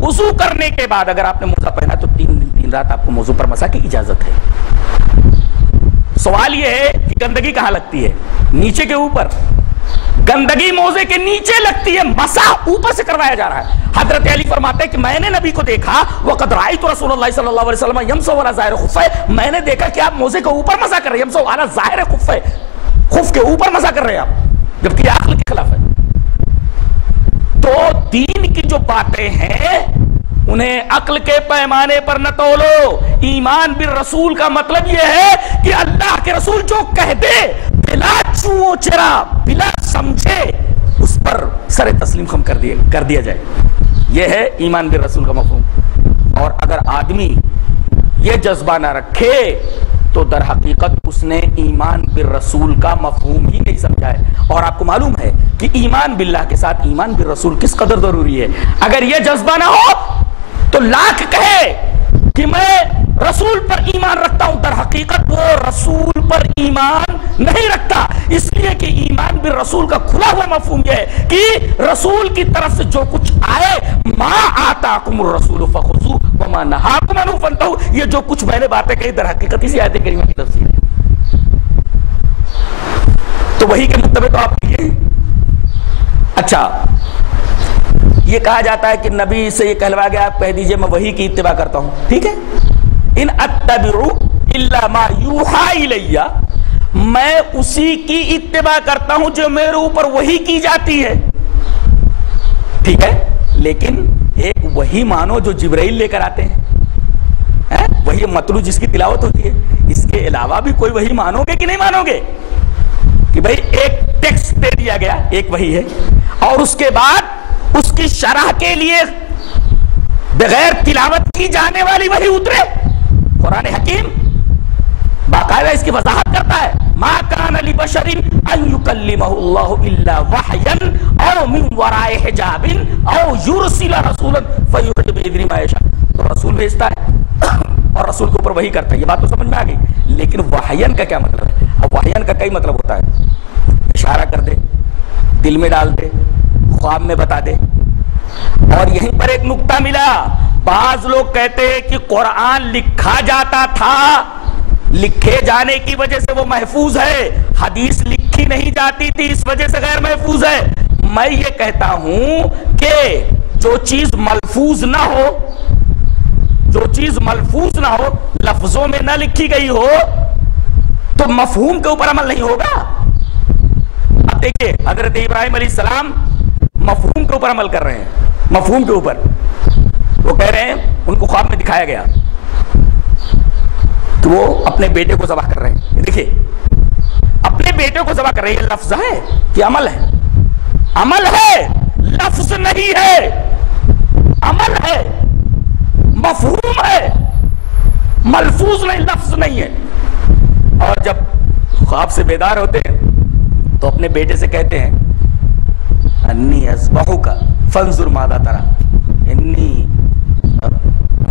وضو کرنے کے بعد اگر آپ نے موزہ پہنا تو 3 دن 3 رات آپ کو موزوں پر مسح کی اجازت ہے. سوال یہ ہے کہ گندگی کہاں لگتی ہے؟ نیچے کے اوپر. گندگی موزے کے نیچے لگتی ہے، مسح اوپر سے کروایا جا رہا ہے. حضرت علی فرماتے ہیں کہ میں نے نبی کو دیکھا وقد رأیت رسول اللہ صلی اللہ علیہ وسلم یمسح علی ظاہر خفہ، میں نے دیکھا کہ آپ موزے کے اوپر مسح کر رہے ہیں، یمسح علی ظاہر خفہ، خف کے اوپر مسح کر رہے ہیں آپ، جبکہ یہ عقل کے خلاف ہے. تو دین کی جو باتیں ہیں انہیں عقل کے پیمانے پر نہ تولو. ایمان بالرسول کا مطلب یہ ہے کہ اللہ کے رسول جو کہہ دے بلا چوں چرا بلا سمجھے اس پر سر تسلیم خم کر دیا جائے. یہ ہے ایمان بالرسول کا مفہوم. اور اگر آدمی یہ جذبہ نہ رکھے تو در حقیقت اس نے ایمان بالرسول کا مفہوم ہی نہیں سمجھا ہے. اور آپ کو معلوم ہے کہ ایمان باللہ کے ساتھ ایمان بالرسول کس قدر ضروری ہے. اگر یہ جذبہ نہ ہو تو لاکھ کہے کہ میں رسول پر ایمان رکھتا ہوں، در حقیقت وہ رسول پر ایمان نہیں رکھتا. اس لیے کہ ایمان بالرسول کا کھلا ہوا مفہوم یہ ہے کہ رسول کی طرف سے جو کچھ آئے، ما آتاکم الرسول فخذوہ وما نہاکم عنہ فانتہوا، یہ جو کچھ میں نے باتیں کہی در حقیقت اسی آیت کریمہ کی تفسیر ہے. تو وہی کے مطابق تو آپ کیجئے. اچھا یہ کہا جاتا ہے کہ نبی سے یہ کہلوا گیا، آپ کہہ دیجئے میں وہی کی اتباع کرتا ہوں. ٹھیک ہے، ان اتبع الا ما یوحی الی، میں اسی کی اتباع کرتا ہوں جو میرے اوپر وحی کی جاتی ہے. ٹھیک ہے، لیکن ایک وحی مانو جو جبرائیل لے کر آتے ہیں، وہی مطلوع جس کی تلاوت ہوتی ہے. اس کے علاوہ بھی کوئی وحی مانو گے کہ نہیں مانو گے؟ کہ بھئی ایک ٹیکسٹ دے دیا گیا، ایک وحی ہے، اور اس کے بعد اس کی شرح کے لیے بغیر تلاوت کی جانے والی وحی اترے. قرآن حکیم باقاعدہ اس کی وضاحت کرتا ہے، ما کان لبشر ان یکلمہ اللہ الا وحیا او من وراء حجاب او یرسل رسولا فیوحی باذن ما یشاء. تو رسول بھیجتا ہے اور رسول کے اوپر وحی کرتا ہے. یہ بات تو سمجھ میں آ گئی. لیکن وحین کا کیا مطلب ہے؟ اب وحین کا کئی مطلب ہوتا ہے. اشارہ کر دے، دل میں ڈال دے، خواب میں بتا دے. اور یہیں پر ایک نقطہ ملا. بعض لوگ کہتے ہیں کہ قرآن لکھا جاتا تھا، لکھے جانے کی وجہ سے وہ محفوظ ہے، حدیث لکھی نہیں جاتی تھی اس وجہ سے غیر محفوظ ہے. میں یہ کہتا ہوں کہ جو چیز ملفوظ نہ ہو، جو چیز ملفوظ نہ ہو، لفظوں میں نہ لکھی گئی ہو، تو مفہوم کے اوپر عمل نہیں ہوگا. اب دیکھیں حضرت ابراہیم علیہ السلام مفہوم کے اوپر عمل کر رہے ہیں. مفہوم کے اوپر وہ کہہ رہے ہیں، ان کو خواب میں دکھایا گیا کہ وہ اپنے بیٹے کو ذبح کر رہے ہیں. دیکھیں اپنے بیٹے کو ذبح کر رہے ہیں، یہ لفظ ہے کہ عمل ہے؟ عمل ہے، لفظ نہیں ہے. عمل ہے، مفہوم ہے، ملفوظ نہیں، لفظ نہیں ہے. اور جب خواب سے بیدار ہوتے ہیں تو اپنے بیٹے سے کہتے ہیں انی اذبحک فانظر ماذا تری. انی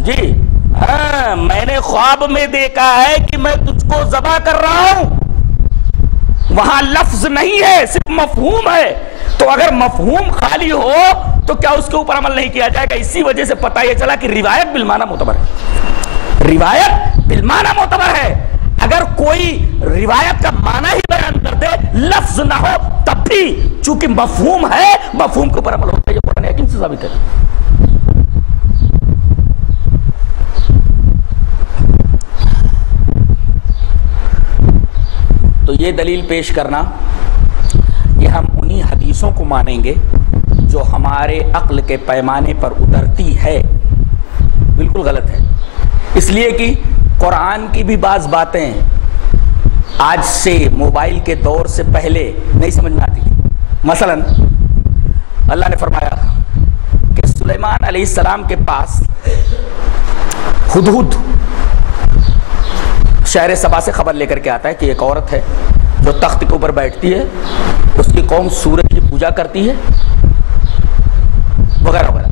جی ہاں میں نے خواب میں دیکھا ہے کہ میں تجھ کو ذبح کر رہا ہوں. وہاں لفظ نہیں ہے، صرف مفہوم ہے. تو اگر مفہوم خالی ہو تو کیا اس کے اوپر عمل نہیں کیا جائے گا؟ اسی وجہ سے پتہ یہ چلا کہ روایت بالمعنی معتبر ہے. روایت بالمعنی معتبر ہے. اگر کوئی روایت کا معنی ہی بیان کر دے، لفظ نہ ہو، تب بھی چونکہ مفہوم ہے، مفہوم کے اوپر عمل ہوتا ہے. یہ قرآن حکیم سے ثابت ہے. تو یہ دلیل پیش کرنا کہ ہم انہی حدیثوں کو مانیں گے جو ہمارے عقل کے پیمانے پر اترتی ہے، بالکل غلط ہے. اس لیے کہ قرآن کی بھی بعض باتیں آج سے موبائل کے دور سے پہلے نہیں سمجھ میں آتی تھی. مثلا اللہ نے فرمایا کہ سلیمان علیہ السلام کے پاس ہدہد شہر سبا سے خبر لے کر کے آتا ہے کہ ایک عورت ہے جو تخت کے اوپر بیٹھتی ہے، اس کی قوم سورج کی پوجا کرتی ہے وغیرہ وغیرہ.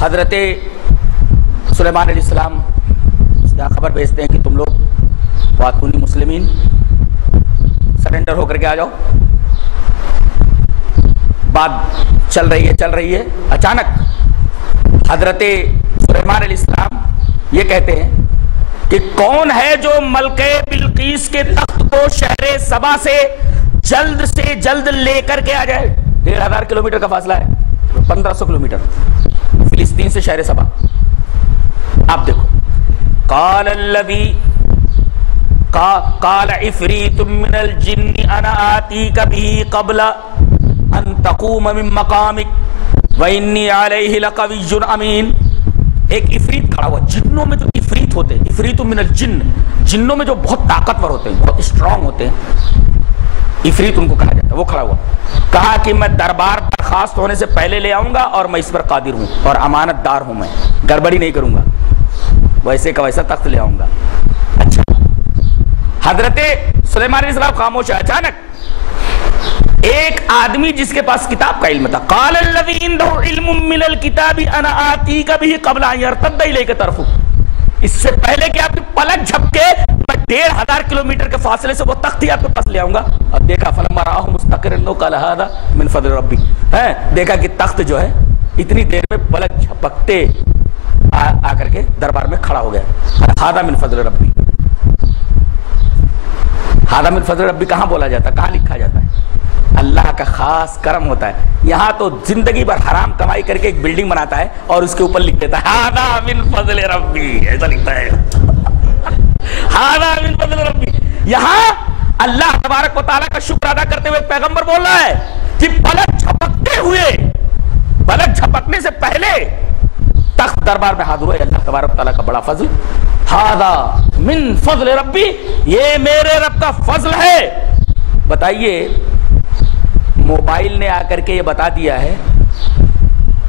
حضرت سلیمان علیہ السلام یہاں خبر بھیجتے ہیں کہ تم لوگ خاتون مسلمین سرنڈر ہو کر کے آ جاؤ. بات چل رہی ہے اچانک حضرت سلیمان علیہ السلام یہ کہتے ہیں کہ کون ہے جو ملکہ بلقیس کے تخت کو شہر سبا سے جلد لے کر کے آ جائے. 1500 کلومیٹر کا فاصلہ ہے، 1500 کلومیٹر فلسطین سے شہر سبا. آپ دیکھو، قال عفریت من الجن انا آتیک بہ قبل ان تقوم من مقامک وانی علیہ لقوی امین. ایک عفریت کھڑا ہوا، جنوں میں جو عفریت ہوتے ہیں، عفریت من الجن، جنوں میں جو بہت طاقتور ہوتے ہیں، بہت اسٹرانگ ہوتے ہیں، عفریت ان کو کہا جاتا ہے. وہ کھڑا ہوا، کہا کہ میں دربار برخاست ہونے سے پہلے لے آؤں گا اور میں اس پر قادر ہوں اور امانت دار ہوں، میں گڑبڑی نہیں کروں گا، ویسے کا ویسا تخت لے آؤں گا. اچھا، حضرت سلیمان علیہ السلام خاموش ہے. اچانک ایک آدمی جس کے پاس کتاب کا علم تھا، قال الذی عنده علم من الکتاب انا آتیک بہ قبل ان یرتد الیک طرفک. اس سے پہلے کہ آپ کی پلک جھپکے میں 1500 کلومیٹر کے فاصلے سے وہ تخت ہی آپ کے پاس لے آؤں گا. اب دیکھا فلما رآہ مستقرا قال ھذا من فضل ربی. دیکھا کہ تخت جو ہے اتنی دیر میں پلک جھپکتے آ کر کے دربار میں کھڑا ہو گیا. ھذا من فضل ربی. ھذا من فضل ربی کہاں بولا جاتا ہے، کہاں لکھا جاتا ہے؟ اللہ کا خاص کرم ہوتا ہے. یہاں تو زندگی بھر حرام کمائی کر کے ایک بلڈنگ بناتا ہے اور اس کے اوپر لکھ دیتا ہے ھذا من فضل ربی، ایسا لکھتا ہے ھذا من فضل ربی. یہاں اللہ تبارک و تعالیٰ کا شکر ادا کرتے ہوئے پیغمبر بول رہا ہے کہ پلک جھپکنے سے پہلے تخت دربار میں حاضر ہوئے. اللہ تبارک و تعالیٰ کا بڑا فضل. ھذا من فضل ربی، یہ میرے رب کا فضل ہے. بتائیے، موبائل نے آ کر کے یہ بتا دیا ہے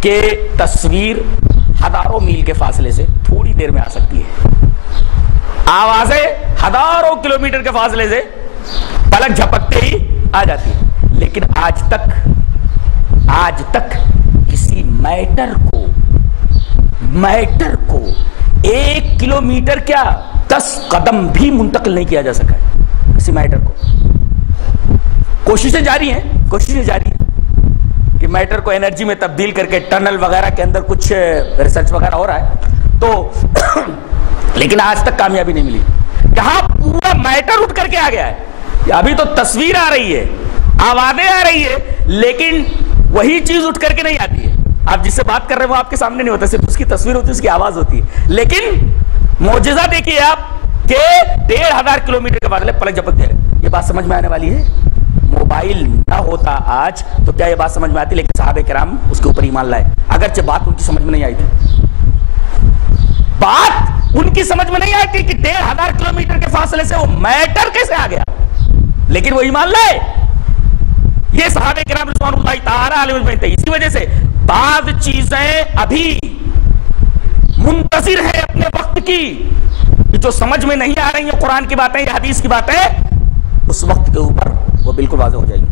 کہ تصویر ہزاروں میل کے فاصلے سے تھوڑی دیر میں آ سکتی ہے، آوازیں ہزاروں کلومیٹر کے فاصلے سے پلک جھپکتے ہی آ جاتی ہے. لیکن آج تک کسی میٹر کو 1 کلومیٹر کیا 10 قدم بھی منتقل نہیں کیا جا سکا ہے کسی میٹر کو. کوششیں جاری ہیں کہ میٹر کو انرجی میں تبدیل کر کے ٹنل وغیرہ کے اندر کچھ ریسرچ وغیرہ ہو رہا ہے تو لیکن آج تک کامیابی نہیں ملی. یہاں پورا میٹر اٹھ کر کے آ گیا ہے. ابھی تو تصویر آ رہی ہے، آوازیں آ رہی ہے، لیکن وہی چیز اٹھ کر کے نہیں آتی ہے. آپ جس سے بات کر رہے ہیں وہ آپ کے سامنے نہیں ہوتا، صرف اس کی تصویر ہوتی ہے، اس کی آواز ہوتی ہے. لیکن معجزہ دیکھیے آپ کہ 1500 کلومیٹر کے فاصلے پلک جھپک جائے. یہ بات سمجھ میں آنے والی ہے. موبائل نہ ہوتا آج تو کیا یہ بات سمجھ میں آتی؟ لیکن صحابہ کرام اس کے اوپر ایمان لائے، اگرچہ بات ان کی سمجھ میں نہیں آئی تھی. بات ان کی سمجھ میں نہیں آئی تھی کہ 1500 کلومیٹر کے فاصلے سے وہ میٹر کیسے آ گیا، لیکن وہ ایمان لائے. یہ صحابہ کرام رضوان اللہ تعالی علیہم اجمعین تھے. اسی وجہ سے بعض چیزیں ابھی منتظر ہیں اپنے وقت کی، جو سمجھ میں نہیں آ رہی ہیں قرآن کی باتیں یا حدیث کی باتیں، اس وقت کے اوپر وہ بالکل واضح ہو جائے گی.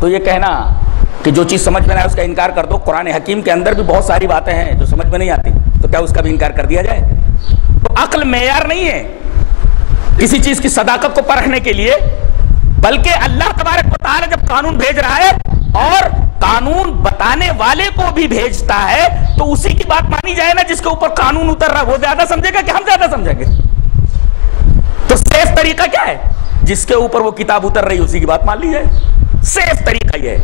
تو یہ کہنا کہ جو چیز سمجھ میں نہ آئے اس کا انکار کر دو، قرآن حکیم کے اندر بھی بہت ساری باتیں ہیں جو سمجھ میں نہیں آتی، تو کیا اس کا بھی انکار کر دیا جائے؟ تو عقل معیار نہیں ہے کسی چیز کی صداقت کو پرکھنے کے لیے، بلکہ اللہ تبارک و تعالی جب قانون بھیج رہا ہے اور قانون بتانے والے کو بھی بھیجتا ہے تو اسی کی بات مانی جائے نا. جس کے اوپر قانون اتر رہا ہے وہ زیادہ سمجھے گا کہ ہم زیادہ سمجھیں گے؟ تو سیف طریقہ کیا ہے؟ جس کے اوپر وہ کتاب اتر رہی اسی کی بات مان لی جائے. سیف طریقہ یہ ہے.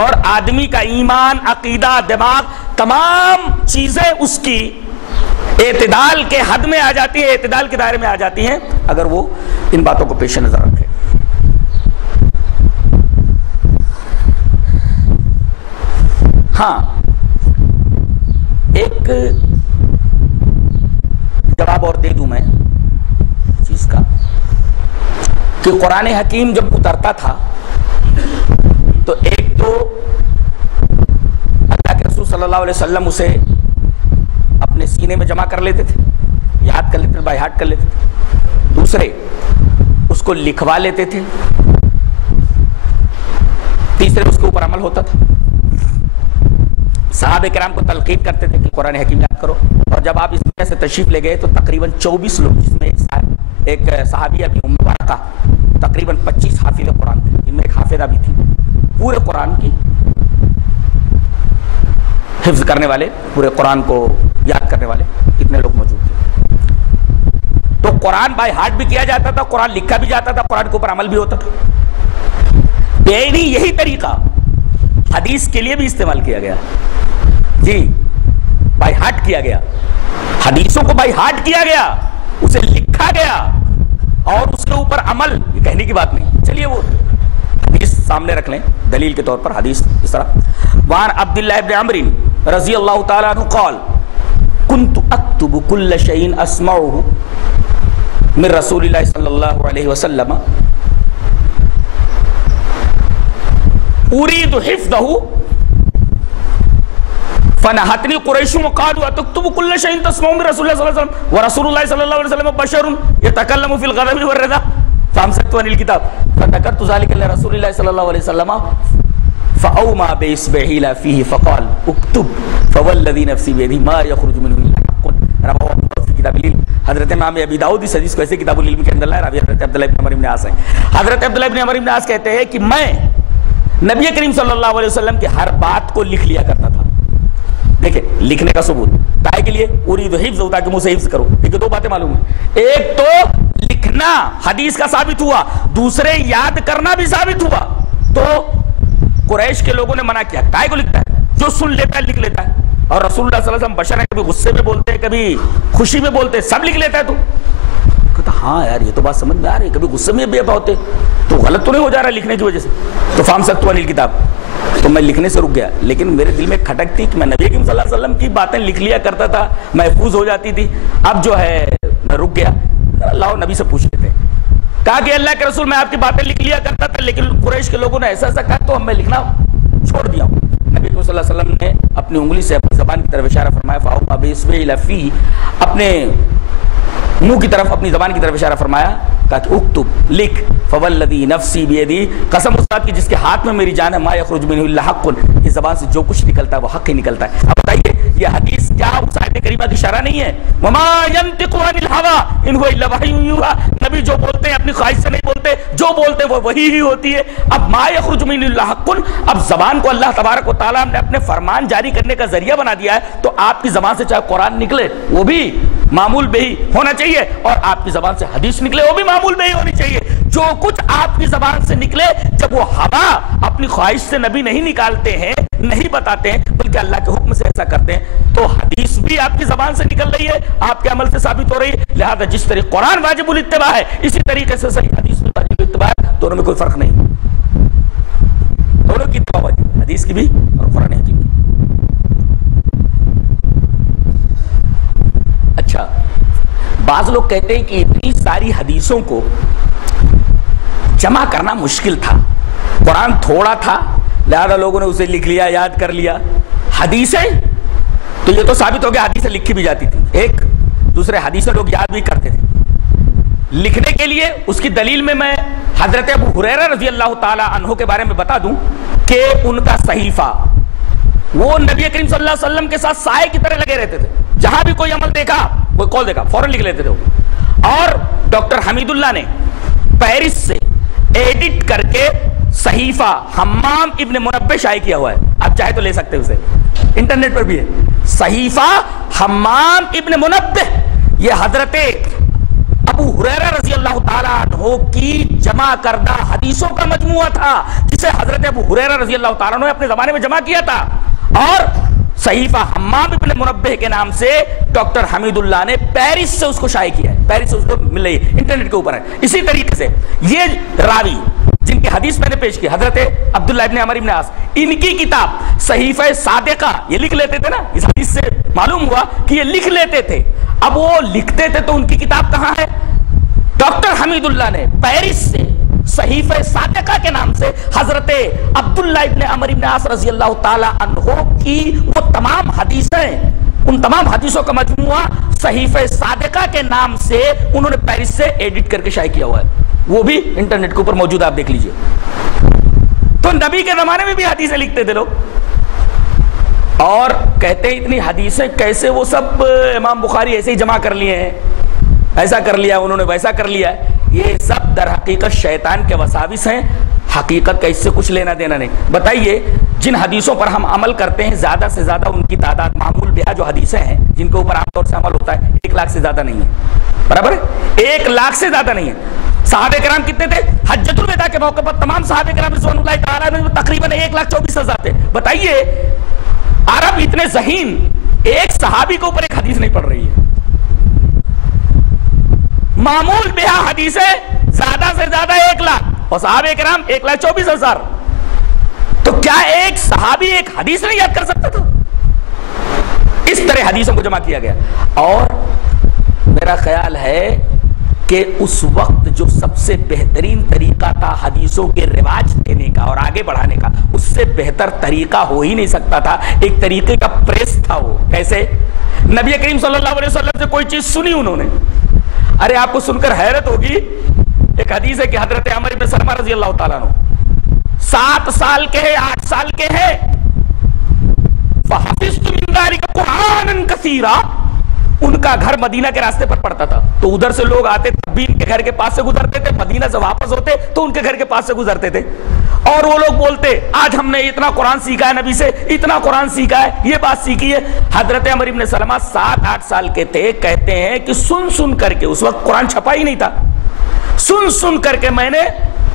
اور آدمی کا ایمان، عقیدہ، دماغ، تمام چیزیں اس کی اعتدال کے حد میں آ جاتی ہے، اعتدال کے دائرے میں آ جاتی ہیں اگر وہ ان باتوں کو پیش نظر رکھے۔ ہاں، ایک جواب اور دے دوں میں چیز کا کہ قرآن حکیم جب اترتا تھا تو ایک تو اللہ کے رسول صلی اللہ علیہ وسلم اسے اپنے سینے میں جمع کر لیتے تھے، یاد کر لیتے تھے، بائی ہارٹ کر لیتے تھے۔ دوسرے اس کو لکھوا لیتے تھے۔ تیسرے اس کے اوپر عمل ہوتا تھا۔ صحابہ کرام کو تلقین کرتے تھے کہ قرآن حکیم یاد کرو، اور جب آپ اس دنیا سے تشریف لے گئے تو تقریباً 24 لوگ، جس میں ایک صحابیہ بھی ام ورقہ، تقریباً 25 حافظ قرآن تھے، جن میں ایک حافظہ بھی تھی، پورے قرآن کی حفظ کرنے والے، پورے قرآن کو یاد کرنے والے اتنے لوگ موجود تھے۔ تو قرآن بائی ہارٹ بھی کیا جاتا تھا، قرآن لکھا بھی جاتا تھا، قرآن کے اوپر عمل بھی ہوتا تھا۔ یہی طریقہ حدیث کے لیے بھی استعمال کیا گیا، جی بائی ہارٹ کیا گیا، حدیثوں کو بائی ہارٹ کیا گیا، اسے لکھا گیا اور اس کے اوپر عمل، یہ کہنے کی بات نہیں۔ چلیے وہ حدیث سامنے رکھ لیں دلیل کے طور پر، حدیث اس طرح وان عبداللہ ابن عمرو رضی اللہ تعالی عنہ قال كنت اكتب كل شيء اسمعه من رسول اللہ صلی اللہ علیہ وسلم اريد حفظه فنهتني قریش وقالوا اتكتب كل شيء تسمعه من رسول اللہ صلی اللہ علیہ وسلم ورسول اللہ صلی اللہ علیہ وسلم بشر يتكلم في الغضب والرضا فامسكت عن الكتاب فذكرت ذلك لرسول الله صلى الله عليه وسلم فأومى بإصبعه إلى فيه فقال اكتب فوالذي نفسي بيده ما يخرج منه إلا حق رواه ابو داؤد في كتاب العلم۔ حضرت امام ابی داؤد اس حدیث کو ایسے کتاب العلم کے اندر لائے، راوی حضرت عبداللہ ابن عمر بن عاص ہیں۔ حضرت عبداللہ ابن عمر بن عاص کہتے ہیں کہ میں نبی کریم صلی اللہ علیہ وسلم کے ہر بات کو لکھ لیا کرتا تھا۔ دیکھیں لکھنے کا ثبوت تائے کے لیے اريد حفظ ہوتا کہ منہ سے حفظ کرو، لیکن دو باتیں معلوم ہیں، ایک تو لکھنا حدیث کا ثابت ہوا، دوسرے یاد کرنا بھی ثابت ہوا۔ تو قریش کے لوگوں نے منع کیا، کائے کو لکھتا ہے؟ جو سن لیتا ہے لکھ لیتا ہے، اور رسول اللہ صلی اللہ علیہ وسلم بشر ہیں، کبھی غصے میں بولتے ہیں، کبھی خوشی میں بولتے ہیں، سب لکھ لیتا ہے۔ تو کہتا ہاں یار یہ تو بات سمجھ میں آ رہی ہے، کبھی غصے میں بھی ہوتے تو غلط تو نہیں ہو جا رہا لکھنے کی وجہ سے۔ تو فام سکت عن الکتاب، تو میں لکھنے سے رک گیا، لیکن میرے دل میں کھٹک تھی کہ میں نبی کریم صلی اللہ علیہ وسلم کی باتیں لکھ لیا کرتا تھا، محفوظ ہو جاتی تھی، اب جو ہے میں رک گیا، اللہ نبی سے پوچھ لیتے۔ کہا کہ اللہ کے رسول میں آپ کی باتیں لکھ لیا کرتا تھا، لیکن قریش کے لوگوں نے ایسا ایسا کہا تو میں لکھنا چھوڑ دیا ہوں۔ نبی صلی اللہ علیہ وسلم نے اپنی انگلی سے اپنی زبان کی طرف اشارہ فرمایا، فاؤما بِإِصْبِعِهِ إِلَى فِيهِ، اپنے منہ کی طرف، اپنی زبان کی طرف اشارہ فرمایا، کہا کہ اکتب لکھ، فوالذی نفسی بیدی، قسم اس ذات کی جس کے ہاتھ میں میری جان ہے، ما یخرج منہ الا حق، اس زبان سے جو کچھ نکلتا ہے وہ حق ہی نکلتا ہے۔ اب بتائیے یہ حدیث کیا اس آیت کریمہ کی شرح نہیں ہے؟ وما ینطق عن الہوی ان هو الا وحی یوحی، نبی جو بولتے ہیں اپنی خواہش سے نہیں بولتے، جو بولتے ہیں وہ وحی ہی ہوتی ہے۔ اب ما یخرج منہ الا حق، اب زبان کو اللہ تبارک و تعالیٰ نے اپنے فرمان جاری کرنے کا ذریعہ بنا دیا ہے، تو آپ کی زبان سے چاہے قرآن نکلے وہ بھی معمول بہی ہونا چاہیے، اور آپ کی زبان سے حدیث نکلے وہ بھی معمول بہی ہونی چاہیے۔ جو کچھ آپ کی زبان سے نکلے، جب وہ ہوا اپنی خواہش سے نبی نہیں نکالتے ہیں، نہیں بتاتے ہیں، بلکہ اللہ کے حکم سے ایسا کرتے ہیں، تو حدیث بھی آپ کی زبان سے نکل رہی ہے، آپ کے عمل سے ثابت ہو رہی ہے۔ لہذا جس طریقے قرآن واجب الاتباع ہے، اسی طریقے سے صحیح حدیث میں واجب الاتباع ہے، دونوں میں کوئی فرق نہیں، دونوں کی اتباع واجب، حدیث کی بھی اور قرآن حکیم کی۔ اچھا، بعض لوگ کہتے ہیں کہ اتنی ساری حدیثوں کو جمع کرنا مشکل تھا، قرآن تھوڑا تھا، لہذا لوگوں نے اسے لکھ لیا، یاد کر لیا۔ حدیثیں تو یہ تو ثابت ہو گیا حدیثیں لکھی بھی جاتی تھی، ایک دوسرے حدیثیں لوگ یاد بھی کرتے تھے۔ لکھنے کے لیے اس کی دلیل میں حضرت ابو ہریرہ رضی اللہ تعالی عنہ کے بارے میں بتا دوں کہ ان کا صحیفہ، وہ نبی کریم صلی اللہ علیہ وسلم کے ساتھ سائے کی طرح لگے رہتے تھے، جہاں بھی کوئی عمل دیکھا، کوئی قول دیکھا، فوراً لکھ لیتے تھے۔ اور ڈاکٹر حمید اللہ نے پیرس سے ایڈٹ کر کے صحیفہ حمام ابن منبہ شائع کیا ہوا ہے، آپ چاہے تو لے سکتے ہیں اسے، انٹرنیٹ پر بھی ہے، صحیفہ حمام ابن منبہ۔ یہ حضرت ابو ہریرہ رضی اللہ تعالیٰ عنہ کی جمع کردہ حدیثوں کا مجموعہ تھا، جسے حضرت ابو ہریرہ رضی اللہ تعالیٰ عنہ نے اپنے زمانے میں جمع کیا تھا، اور صحیفہ حمام ابن منبہ کے نام سے ڈاکٹر حمید اللہ نے پیرس سے اس کو شائع کیا ہے، پیرس سے اس کو مل رہی ہے، انٹرنیٹ کے اوپر ہے۔ اسی طریقے سے یہ راوی جن کی حدیث میں نے پیش کی، حضرت عبداللہ ابن عمر ابن عاص، ان کی کتاب صحیفہ صادقہ یہ لکھ لیتے تھے نا، اس حدیث سے معلوم ہوا کہ یہ لکھ لیتے تھے۔ اب وہ لکھتے تھے تو ان کی کتاب کہاں ہے؟ ڈاکٹر حمید اللہ نے پیرس سے صحیفہ صادقہ کے نام سے حضرت عبداللہ ابن عمر ابن عاص رضی اللہ تعالی عنہ کی وہ تمام حدیثیں، ان تمام حدیثوں کا مجموعہ صحیفہ صادقہ کے نام سے انہوں نے پیرس سے ایڈٹ کر کے شائع کیا ہوا ہے، وہ بھی انٹرنیٹ کے اوپر موجود ہے، آپ دیکھ لیجئے۔ تو نبی کے زمانے میں بھی حدیثیں لکھتے تھے لوگ، اور کہتے ہیں اتنی حدیثیں کیسے وہ سب امام بخاری ایسے ہی جمع کر لیے ہیں، ایسا کر لیا انہوں نے، ویسا کر لیا ہے۔ یہ سب در حقیقت شیطان کے وساوس ہیں، حقیقت کا اس سے کچھ لینا دینا نہیں۔ بتائیے جن حدیثوں پر ہم عمل کرتے ہیں زیادہ سے زیادہ ان کی تعداد، معمول بہا جو حدیثیں ہیں جن کے اوپر عام طور سے عمل ہوتا ہے، 1 لاکھ سے زیادہ نہیں ہے، برابر ہے؟ 1 لاکھ سے زیادہ نہیں ہے۔ صحابہ کرام کتنے تھے؟ حجۃ الوداع کے موقع پر تمام صحابہ کرام رضوان اللہ تعالیٰ عنہم تقریباً 1,24,000 تھے۔ بتائیے عرب اتنے ذہین، ایک صحابی کے اوپر ایک حدیث نہیں پڑھ رہی ہے، معمول بہا حدیثیں زیادہ سے زیادہ 1 لاکھ، اور صحابہ کرام 1,24,000۔ تو کیا ایک صحابی ایک حدیث نہیں یاد کر سکتا تھا؟ اس طرح حدیثوں کو جمع کیا گیا۔ اور میرا خیال ہے کہ اس وقت جو سب سے بہترین طریقہ تھا حدیثوں کے رواج دینے کا اور آگے بڑھانے کا، اس سے بہتر طریقہ ہو ہی نہیں سکتا تھا۔ ایک طریقے کا پریس تھا، وہ کیسے؟ نبی کریم صلی اللہ علیہ وسلم سے کوئی چیز سنی انہوں نے، ارے آپ کو سن کر حیرت ہوگی، ایک حدیث ہے کہ حضرت عمر بن سلمہ رضی اللہ تعالیٰ عنہ 7 سال کے ہیں، 8 سال کے ہیں، فَحَفِظْتُ مِنْ ذَلِكَ قُرْآنًا كَثِيرًا، ان کا گھر مدینہ کے راستے پر پڑتا تھا، تو ادھر سے لوگ آتے تب بھی ان کے گھر کے پاس سے گزرتے تھے، مدینہ سے واپس ہوتے تو ان کے گھر کے پاس سے گزرتے تھے، اور وہ لوگ بولتے آج ہم نے اتنا قرآن سیکھا ہے، نبی سے اتنا قرآن سیکھا ہے، یہ بات سیکھی ہے۔ حضرت عمر ابن سلمہ 7-8 سال کے تھے، کہتے ہیں کہ سن کر کے، اس وقت قرآن چھپا ہی نہیں تھا، سن کر کے میں نے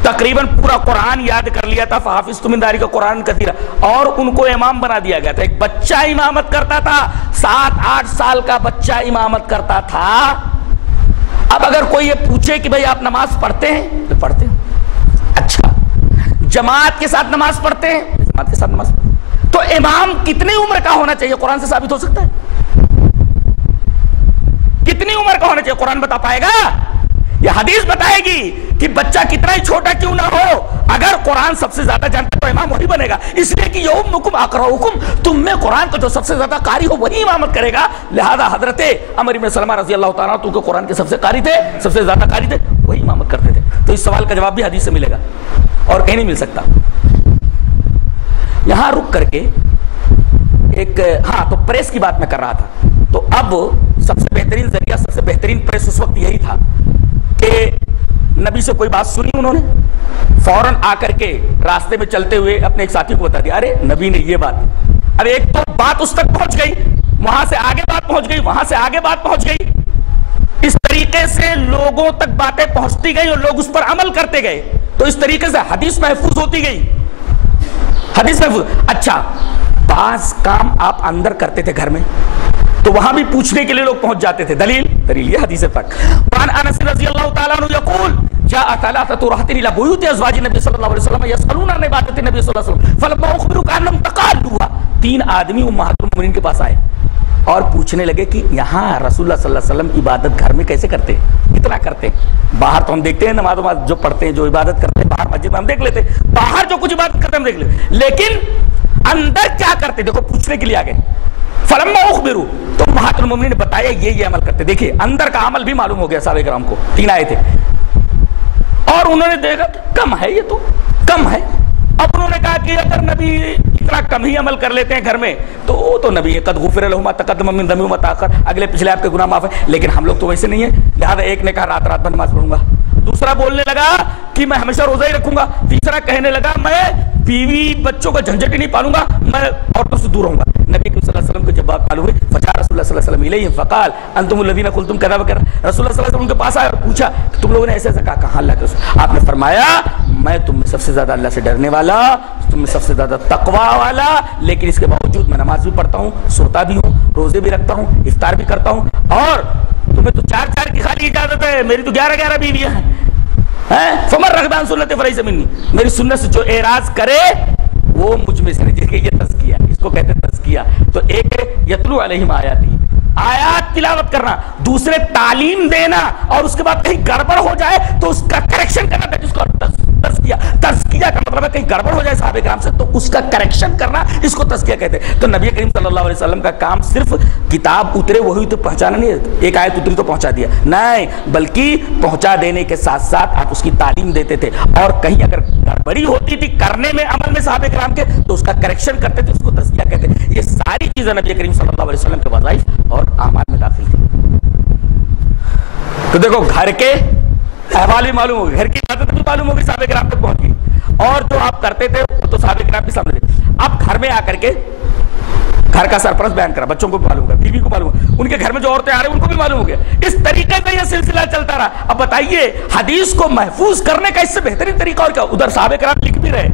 تقریباً پورا قرآن یاد کر لیا تھا، فحافظت من ذلک قرآن کثیرا، اور ان کو امام بنا دیا گیا تھا۔ ایک بچہ امامت کرتا تھا، 7-8 سال کا بچہ امامت کرتا تھا۔ اب اگر کوئی یہ پوچھے کہ بھئی آپ نماز پڑھتے ہیں تو پڑھتے ہیں، اچھا جماعت کے ساتھ نماز پڑھتے ہیں، جماعت کے ساتھ نماز پڑھتے ہیں، تو امام کتنی عمر کا ہونا چاہیے؟ قرآن سے ثابت ہو سکتا ہے؟ کتنی عمر کا ہونا چاہیے؟ قرآن بتا پائے گا؟ یہ حدیث بتائے گی کہ بچہ کتنا ہی چھوٹا کیوں نہ ہو، اگر قرآن سب سے زیادہ جانتا تو امام وہی بنے گا، اس لیے کہ یؤمکم اقرؤکم، تم میں قرآن کا جو سب سے زیادہ قاری ہو وہی امامت کرے گا۔ لہذا حضرت عمر بن سلمہ رضی اللہ تعالیٰ تو قرآن کے سب سے قاری تھے، سب سے زیادہ قاری تھے، وہی امامت کرتے تھے۔ تو اس سوال کا جواب بھی حدیث سے ملے گا اور کہیں نہیں مل سکتا۔ یہاں رک کر کے ایک تو پریس کی بات میں کر رہا تھا، تو اب سب سے بہترین ذریعہ، سب سے بہترین پریس اس وقت یہی تھا کہ نبی سے کوئی بات سنی انہوں نے، فوراً آ کر کے راستے میں چلتے ہوئے اپنے ایک ساتھی کو بتا دیا، ارے نبی نے یہ بات، اب ایک تو بات اس تک پہنچ گئی، وہاں سے آگے بات پہنچ گئی، وہاں سے آگے بات پہنچ گئی، اس طریقے سے لوگوں تک باتیں پہنچتی گئی اور لوگ اس پر عمل کرتے گئے، تو اس طریقے سے حدیث محفوظ ہوتی گئی، حدیث محفوظ۔ اچھا بعض کام آپ اندر کرتے تھے گھر میں، تو وہاں بھی پوچھنے کے لیے لوگ پہنچ جاتے تھے، دلیل یہ حدیث پاک۔ وعن انس رضی اللہ تعالیٰ عنہ یقول جاء ثلاثة رهط الى بيوت ازواج النبي صلی اللہ علیہ وسلم يسألون عن عبادت النبي صلی اللہ علیہ وسلم فلما اخبروا كانهم تقالوها، 3 آدمی امہات المؤمنین کے پاس آئے اور پوچھنے لگے کہ یہاں رسول اللہ صلی اللہ علیہ وسلم عبادت گھر میں کیسے کرتے ہیں، کتنا کرتے ہیں؟ باہر تو ہم دیکھتے ہیں نماز جو پڑھتے ہیں، جو عبادت کرتے ہیں باہر مسجد میں ہم دیکھ لیتے ہیں، باہر جو کچھ عبادت کرتے ہیں ہم دیکھ لیتے، لیکن اندر کیا کرتے؟ دیکھو پوچھنے کے لیے آگے، فلما اخبروا، تو امہات المؤمنین نے بتایا یہ عمل کرتے۔ دیکھیے اندر کا عمل بھی معلوم ہو گیا صحابہ کرام کو، 3 آئے تھے اور انہوں نے دیکھا کم ہے، یہ تو کم ہے۔ اب انہوں نے کہا کہ اگر نبی اتنا کم ہی عمل کر لیتے ہیں گھر میں تو نبی قد غفر لہما تقدم من ذنبہ وما تاخر، اگلے پچھلے آپ کے گناہ معاف ہیں، لیکن ہم لوگ تو ویسے نہیں ہیں۔ لہذا ایک نے کہا رات بھر نماز پڑھوں گا، دوسرا بولنے لگا کہ میں ہمیشہ روزہ ہی رکھوں گا، تیسرا کہنے لگا میں بیوی بچوں کا جھنجٹ ہی نہیں پالوں گا، میں عورتوں سے دور ہوں گا۔ نبی صلی اللہ علیہ وسلم کو جب بات معلوم ہوئی فجاء رسول اللہ صلی اللہ علیہ وسلم الیہم فقال انتم الذین قلتم کذا وکذا، رسول اللہ صلی اللہ علیہ وسلم ان کے پاس آیا اور پوچھا تم لوگوں نے ایسے ایسا کہا، کہاں اللہ کے رسول؟ آپ نے فرمایا میں تم میں سب سے زیادہ اللہ سے ڈرنے والا تم میں سب سے زیادہ تقوی والا، لیکن اس کے باوجود میں نماز بھی پڑھتا ہوں، سوتا بھی ہوں، روزے بھی رکھتا ہوں، افطار بھی کرتا ہوں، اور تمہیں تو 4 کی خالی اجازت ہے، میری تو 11 بیویاں ہیں۔ فمن رغب عن سنتی فلیس منی، میری سنت سے جو اعراض کرے وہ مجھ میں سے نہیں۔ جس کے یہ تزکیہ، اس کو کہتے ہیں تزکیہ۔ تو ایک یتلو علیہم آیاتی، آیات تلاوت کرنا، دوسرے تعلیم دینا، اور اس کے بعد کہیں گڑبڑ ہو جائے تو اس کا کریکشن کرنا، جس کو تزکیہ، تزکیہ کا مطلب ہے کہیں گڑبڑ ہو جائے صحابہ کرام سے تو اس کا کریکشن کرنا، اس کو تزکیہ کہتے ہیں۔ تو نبی کریم صلی اللہ علیہ وسلم کا کام صرف کتاب اترے وہی تو پہنچانا نہیں ہے، ایک آیت اتری تو پہنچا دیا، نہیں، بلکہ پہنچا دینے کے ساتھ ساتھ آپ اس کی تعلیم دیتے تھے، اور کہیں اگر گڑبڑی ہوتی تھی کرنے میں، عمل میں صحابہ کرام کے، تو اس کا کریکشن کرتے تھے، اس کو تزکیہ کہتے ہیں۔ یہ ساری چیزیں نبی کریم صلی اللہ علیہ وسلم کے وظائف اور اعمال میں داخل تھی۔ تو دیکھو گھر کے احوال بھی معلوم ہو گئے، گھر کی عادت بھی معلوم ہو گئی، صحابہ کرام تک پہنچ گئی، اور جو آپ کرتے تھے وہ تو صحابہ کرام کے سامنے تھے۔ اب گھر میں آ کر کے گھر کا سرپرست بیان کرا، بچوں کو بھی معلوم ہوگا، بیوی کو معلوم ہوگا، ان کے گھر میں جو عورتیں آ رہی ہیں ان کو بھی معلوم ہو گیا۔ اس طریقے سے یہ سلسلہ چلتا رہا۔ اب بتائیے حدیث کو محفوظ کرنے کا اس سے بہترین طریقہ اور کیا؟ ادھر صحابہ کرام لکھ بھی رہے،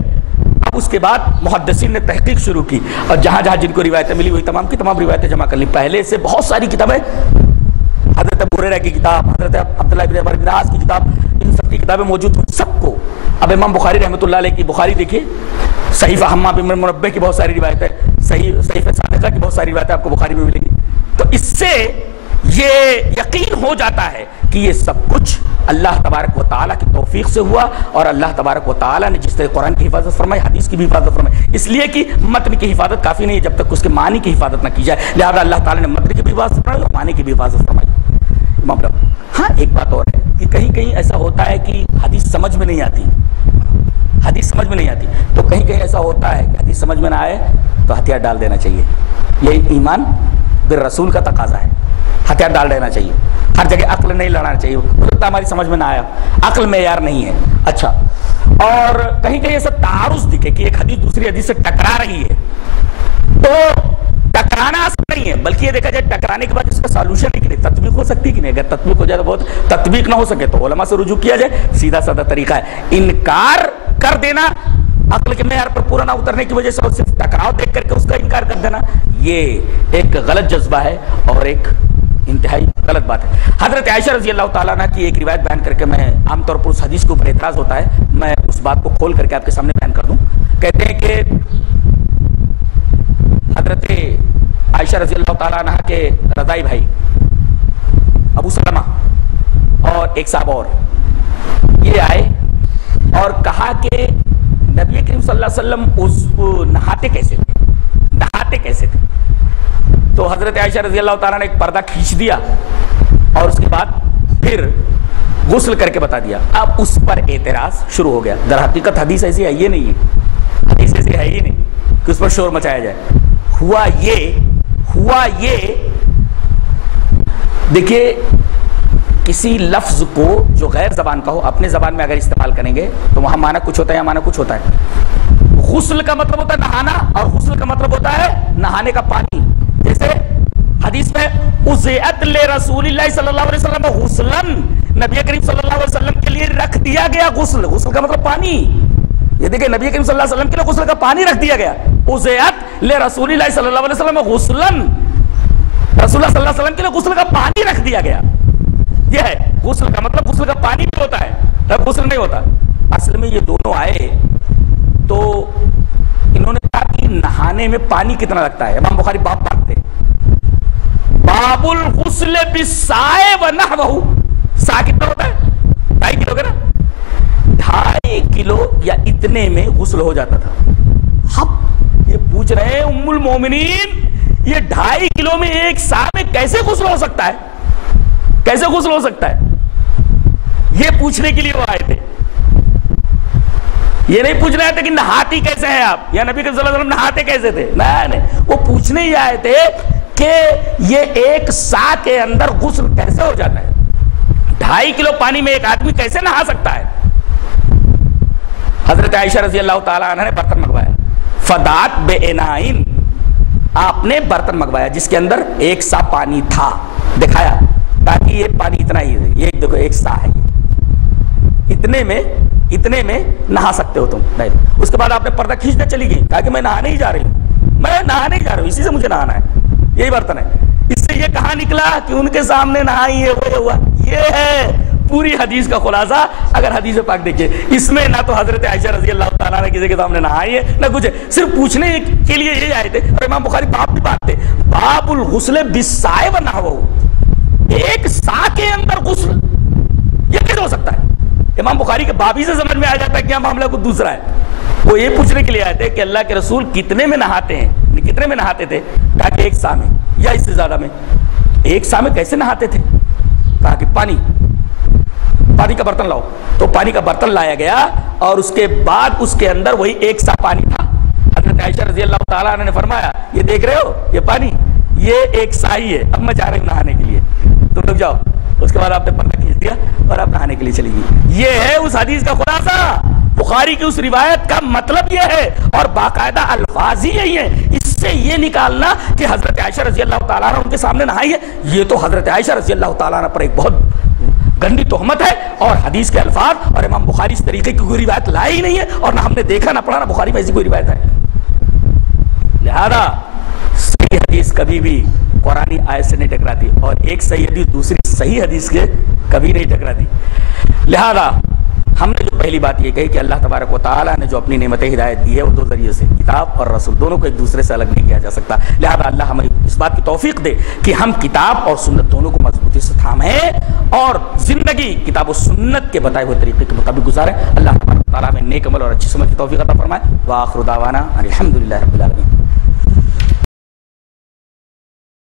اب اس کے بعد محدثین نے تحقیق شروع کی، اور جہاں جہاں جن کو روایتیں ملی وہی تمام کی تمام روایتیں جمع کر لی۔ پہلے سے بہت ساری کتابیں، حضرت ابو ہریرہ کی کتاب، حضرت عبداللہ بن عمر بن عاص کی کتاب، ان سب کی کتابیں موجود ہیں سب کو۔ اب امام بخاری رحمۃ اللہ علیہ کی بخاری دیکھیے، صحیفہ حمام بن منبہ کی بہت ساری روایتیں، صحیفہ صادقہ کی بہت ساری روایتیں آپ کو بخاری میں ملیں گی۔ تو اس سے یہ یقین ہو جاتا ہے کہ یہ سب کچھ اللہ تبارک و تعالیٰ کی توفیق سے ہوا، اور اللہ تبارک و تعالیٰ نے جس طرح قرآن کی حفاظت فرمائی، حدیث کی بھی حفاظت فرمائی، اس لیے کہ متن کی حفاظت کافی نہیں ہے جب تک اس کے معنی کی حفاظت نہ کی جائے، لہذا اللہ تعالیٰ نے متن کی بھی حفاظت فرمائی اور معنی کی بھی حفاظت فرمائی۔ ہاں ایک بات اور ہے کہ کہیں کہیں ایسا ہوتا ہے کہ حدیث سمجھ میں نہیں آتی، حدیث سمجھ میں نہیں آتی، تو کہیں کہیں ایسا ہوتا ہے کہ حدیث سمجھ میں نہ آئے تو ہتھیار ڈال دینا چاہیے، یہ ایمان بالرسول کا تقاضا ہے، ہتھیار ڈال دینا چاہیے، ہر جگہ عقل نہیں لڑانا چاہیے، ہو سکتا ہے ہماری سمجھ میں نہ آیا، عقل معیار نہیں ہے۔ اچھا، اور کہیں کہیں ایسا تعارض دکھے کہ ایک حدیث دوسری حدیث سے ٹکرا رہی ہے، تو ٹکرانا اصل نہیں ہے، بلکہ یہ دیکھا جائے ٹکرانے کے بعد اس کا سالوشن ہے کہ نہیں، تطبیق ہو سکتی کہ نہیں، اگر تطبیق ہو جائے تو بہت، تطبیق نہ ہو سکے تو علماء سے رجوع کیا جائے، سیدھا سادہ طریقہ ہے۔ انکار کر دینا عقل کے معیار پر پورا نہ اترنے کی وجہ سے، اور صرف ٹکراؤ دیکھ کر کے اس کا انکار کر دینا، یہ ایک غلط جذبہ ہے اور ایک انتہائی غلط بات ہے۔ حضرت عائشہ رضی اللہ تعالیٰ عنہ کی ایک روایت بیان کر کے، میں عام طور پر اس حدیث کے اوپر اعتراض ہوتا ہے، میں اس بات کو کھول کر کے آپ کے سامنے بیان کر دوں۔ کہتے ہیں کہ حضرت عائشہ رضی اللہ تعالیٰ عنہ کے رضائی بھائی ابو سلمہ اور ایک صاحب اور یہ آئے اور کہا کہ نبی کریم صلی اللہ علیہ وسلم اس نہاتے کیسے تھے، نہاتے کیسے تھے؟ تو حضرت عائشہ رضی اللہ تعالیٰ نے ایک پردہ کھینچ دیا اور اس کے بعد پھر غسل کر کے بتا دیا۔ اب اس پر اعتراض شروع ہو گیا۔ در حقیقت حدیث ایسی ہے یہ نہیں ہے، حدیث ایسی ہے ہی نہیں کہ اس پر شور مچایا جائے۔ ہوا یہ دیکھیے، کسی لفظ کو جو غیر زبان کا ہو اپنے زبان میں اگر استعمال کریں گے تو وہاں معنی کچھ ہوتا ہے یا معنی کچھ ہوتا ہے۔ غسل کا مطلب ہوتا ہے نہانا، اور غسل کا مطلب ہوتا ہے نہانے کا پانی۔ جیسے حدیث میں اُزِئَتْ لِرَسُولِ اللَّهِ صلی اللہ علیہ وسلم غسلاً، نبی کریم صلی اللہ علیہ وسلم کے لیے رکھ دیا گیا غسل۔ غسل کا مطلب پانی، یہ دیکھیں نبی کریم صلی اللہ علیہ وسلم کے لیے غسل کا پانی رکھ دیا گیا۔ اُزِئَتْ لِرَسُولِ اللَّهِ صلی اللہ علیہ وسلم غسلاً، رسول اللہ صلی اللہ علیہ وسلم کے لیے غسل کا پانی رکھ دیا گیا۔ یہ ہے غسل کا مطلب، غسل کا پانی بھی ہوتا ہے، تب غسل نہیں ہوتا۔ اصل میں یہ دونوں آئے تو انہوں نے کہا کہ نہانے میں پانی کتنا لگتا ہے۔ امام بخاری باب پڑھتے باب الغسل بالساء ونحوہ، سا کتنا ہوتا ہے؟ 2.5 کلو کا نا، 2.5 کلو یا اتنے میں غسل ہو جاتا تھا۔ اب یہ پوچھ رہے ہیں ام المومنین یہ 2.5 کلو میں ایک سا میں کیسے غسل ہو سکتا ہے، کیسے غسل ہو سکتا ہے؟ یہ پوچھنے کے لیے وہ آئے تھے، یہ نہیں پوچھ رہے تھے کہ نہاتی کیسے ہیں آپ، یا نبی صلی اللہ علیہ وسلم نہاتے کیسے تھے، نہیں، وہ پوچھنے ہی آئے تھے کہ یہ ایک سا کے اندر غسل کیسے ہو جاتا ہے، 2.5 کلو پانی میں ایک آدمی کیسے نہا سکتا ہے۔ حضرت عائشہ رضی اللہ تعالیٰ عنہ نے برتن منگوایا، فدات بے انائن، آپ نے برتن منگوایا جس کے اندر ایک سا پانی تھا، دکھایا تاکہ یہ پانی اتنا ہی ہے، یہ دیکھو ایک سا ہے، اتنے میں اتنے میں نہا سکتے ہو تم. اس کے بعد آپ نے پردہ کھینچنے چلی گئی, کہا کہ میں نہانے ہی جا رہی ہوں, میں نہانے ہی جا رہی ہوں, اسی سے مجھے نہانا ہے, یہی برتن ہے. اس سے یہ کہاں نکلا کہ ان کے سامنے نہائی ہے, وہ ہوا. یہ ہے پوری حدیث کا خلاصہ. اگر حدیث پاک دیکھیے, اس میں نہ تو حضرت عائشہ رضی اللہ تعالیٰ نے کسی کے سامنے نہائی ہے نہ کچھ ہے, صرف پوچھنے کے لیے یہ آئے تھے. اور امام بخاری باب بھی باندھتے, باب الغسل بالسائے و نحوہ, ایک سا کے اندر غسل, یہ کیسے ہو سکتا ہے؟ امام بخاری کے باب ہی سے سمجھ میں آ جاتا ہے کہ معاملہ کچھ دوسرا ہے. وہ یہ پوچھنے کے لیے آئے تھے کہ اللہ کے رسول کتنے میں نہاتے ہیں, کتنے میں نہاتے تھے؟ کہا کہ ایک سا میں یا اس سے زیادہ میں. ایک سا میں کیسے نہاتے تھے؟ کہا کہ پانی کا برتن لاؤ. تو پانی کا برتن لایا گیا اور اس کے بعد اس کے اندر وہی ایک سا پانی تھا. حضرت عائشہ رضی اللہ تعالیٰ عنہ نے فرمایا, یہ دیکھ رہے ہو یہ پانی, یہ ایک سا ہی ہے, اب میں جا رہی ہوں نہانے کے لیے, تم لوگ جاؤ. اس کے بعد آپ نے پردہ کھینچ دیا اور آپ نہانے کے لیے چلی گئی. یہ ہے اس حدیث کا خلاصہ. بخاری کی اس روایت کا مطلب یہ ہے, اور باقاعدہ الفاظ ہی یہی ہیں. اس سے یہ نکالنا کہ حضرت عائشہ رضی اللہ تعالیٰ عنہ ان کے سامنے نہائی ہے, یہ تو حضرت عائشہ رضی اللہ تعالیٰ عنہ پر ایک بہت گندی تہمت ہے. اور حدیث کے الفاظ اور امام بخاری اس طریقے کی کوئی روایت لائی ہی نہیں ہے, اور نہ ہم نے دیکھا نہ پڑھا نہ بخاری میں ایسی کوئی روایت ہے. لہذا صحیح حدیث کبھی بھی قرآنی آیت سے نہیں ٹکراتی, اور ایک صحیح حدیث دوسری صحیح حدیث کے کبھی نہیں ٹکراتی. لہذا ہم نے جو پہلی بات یہ کہی کہ اللہ تبارک و تعالیٰ نے جو اپنی نعمت ہدایت دی ہے وہ دو ذریعے سے, کتاب اور رسول, دونوں کو ایک دوسرے سے الگ نہیں کیا جا سکتا. لہذا اللہ ہمیں اس بات کی توفیق دے کہ ہم کتاب اور سنت دونوں کو مضبوطی سے تھامیں اور زندگی کتاب و سنت کے بتائے ہوئے طریقے کے مطابق گزاریں. اللہ تبارک و تعالیٰ ہمیں نیک عمل اور اچھی سمجھ کی توفیق عطا فرمائے. وآخر دعوانا الحمدللہ رب العالمین.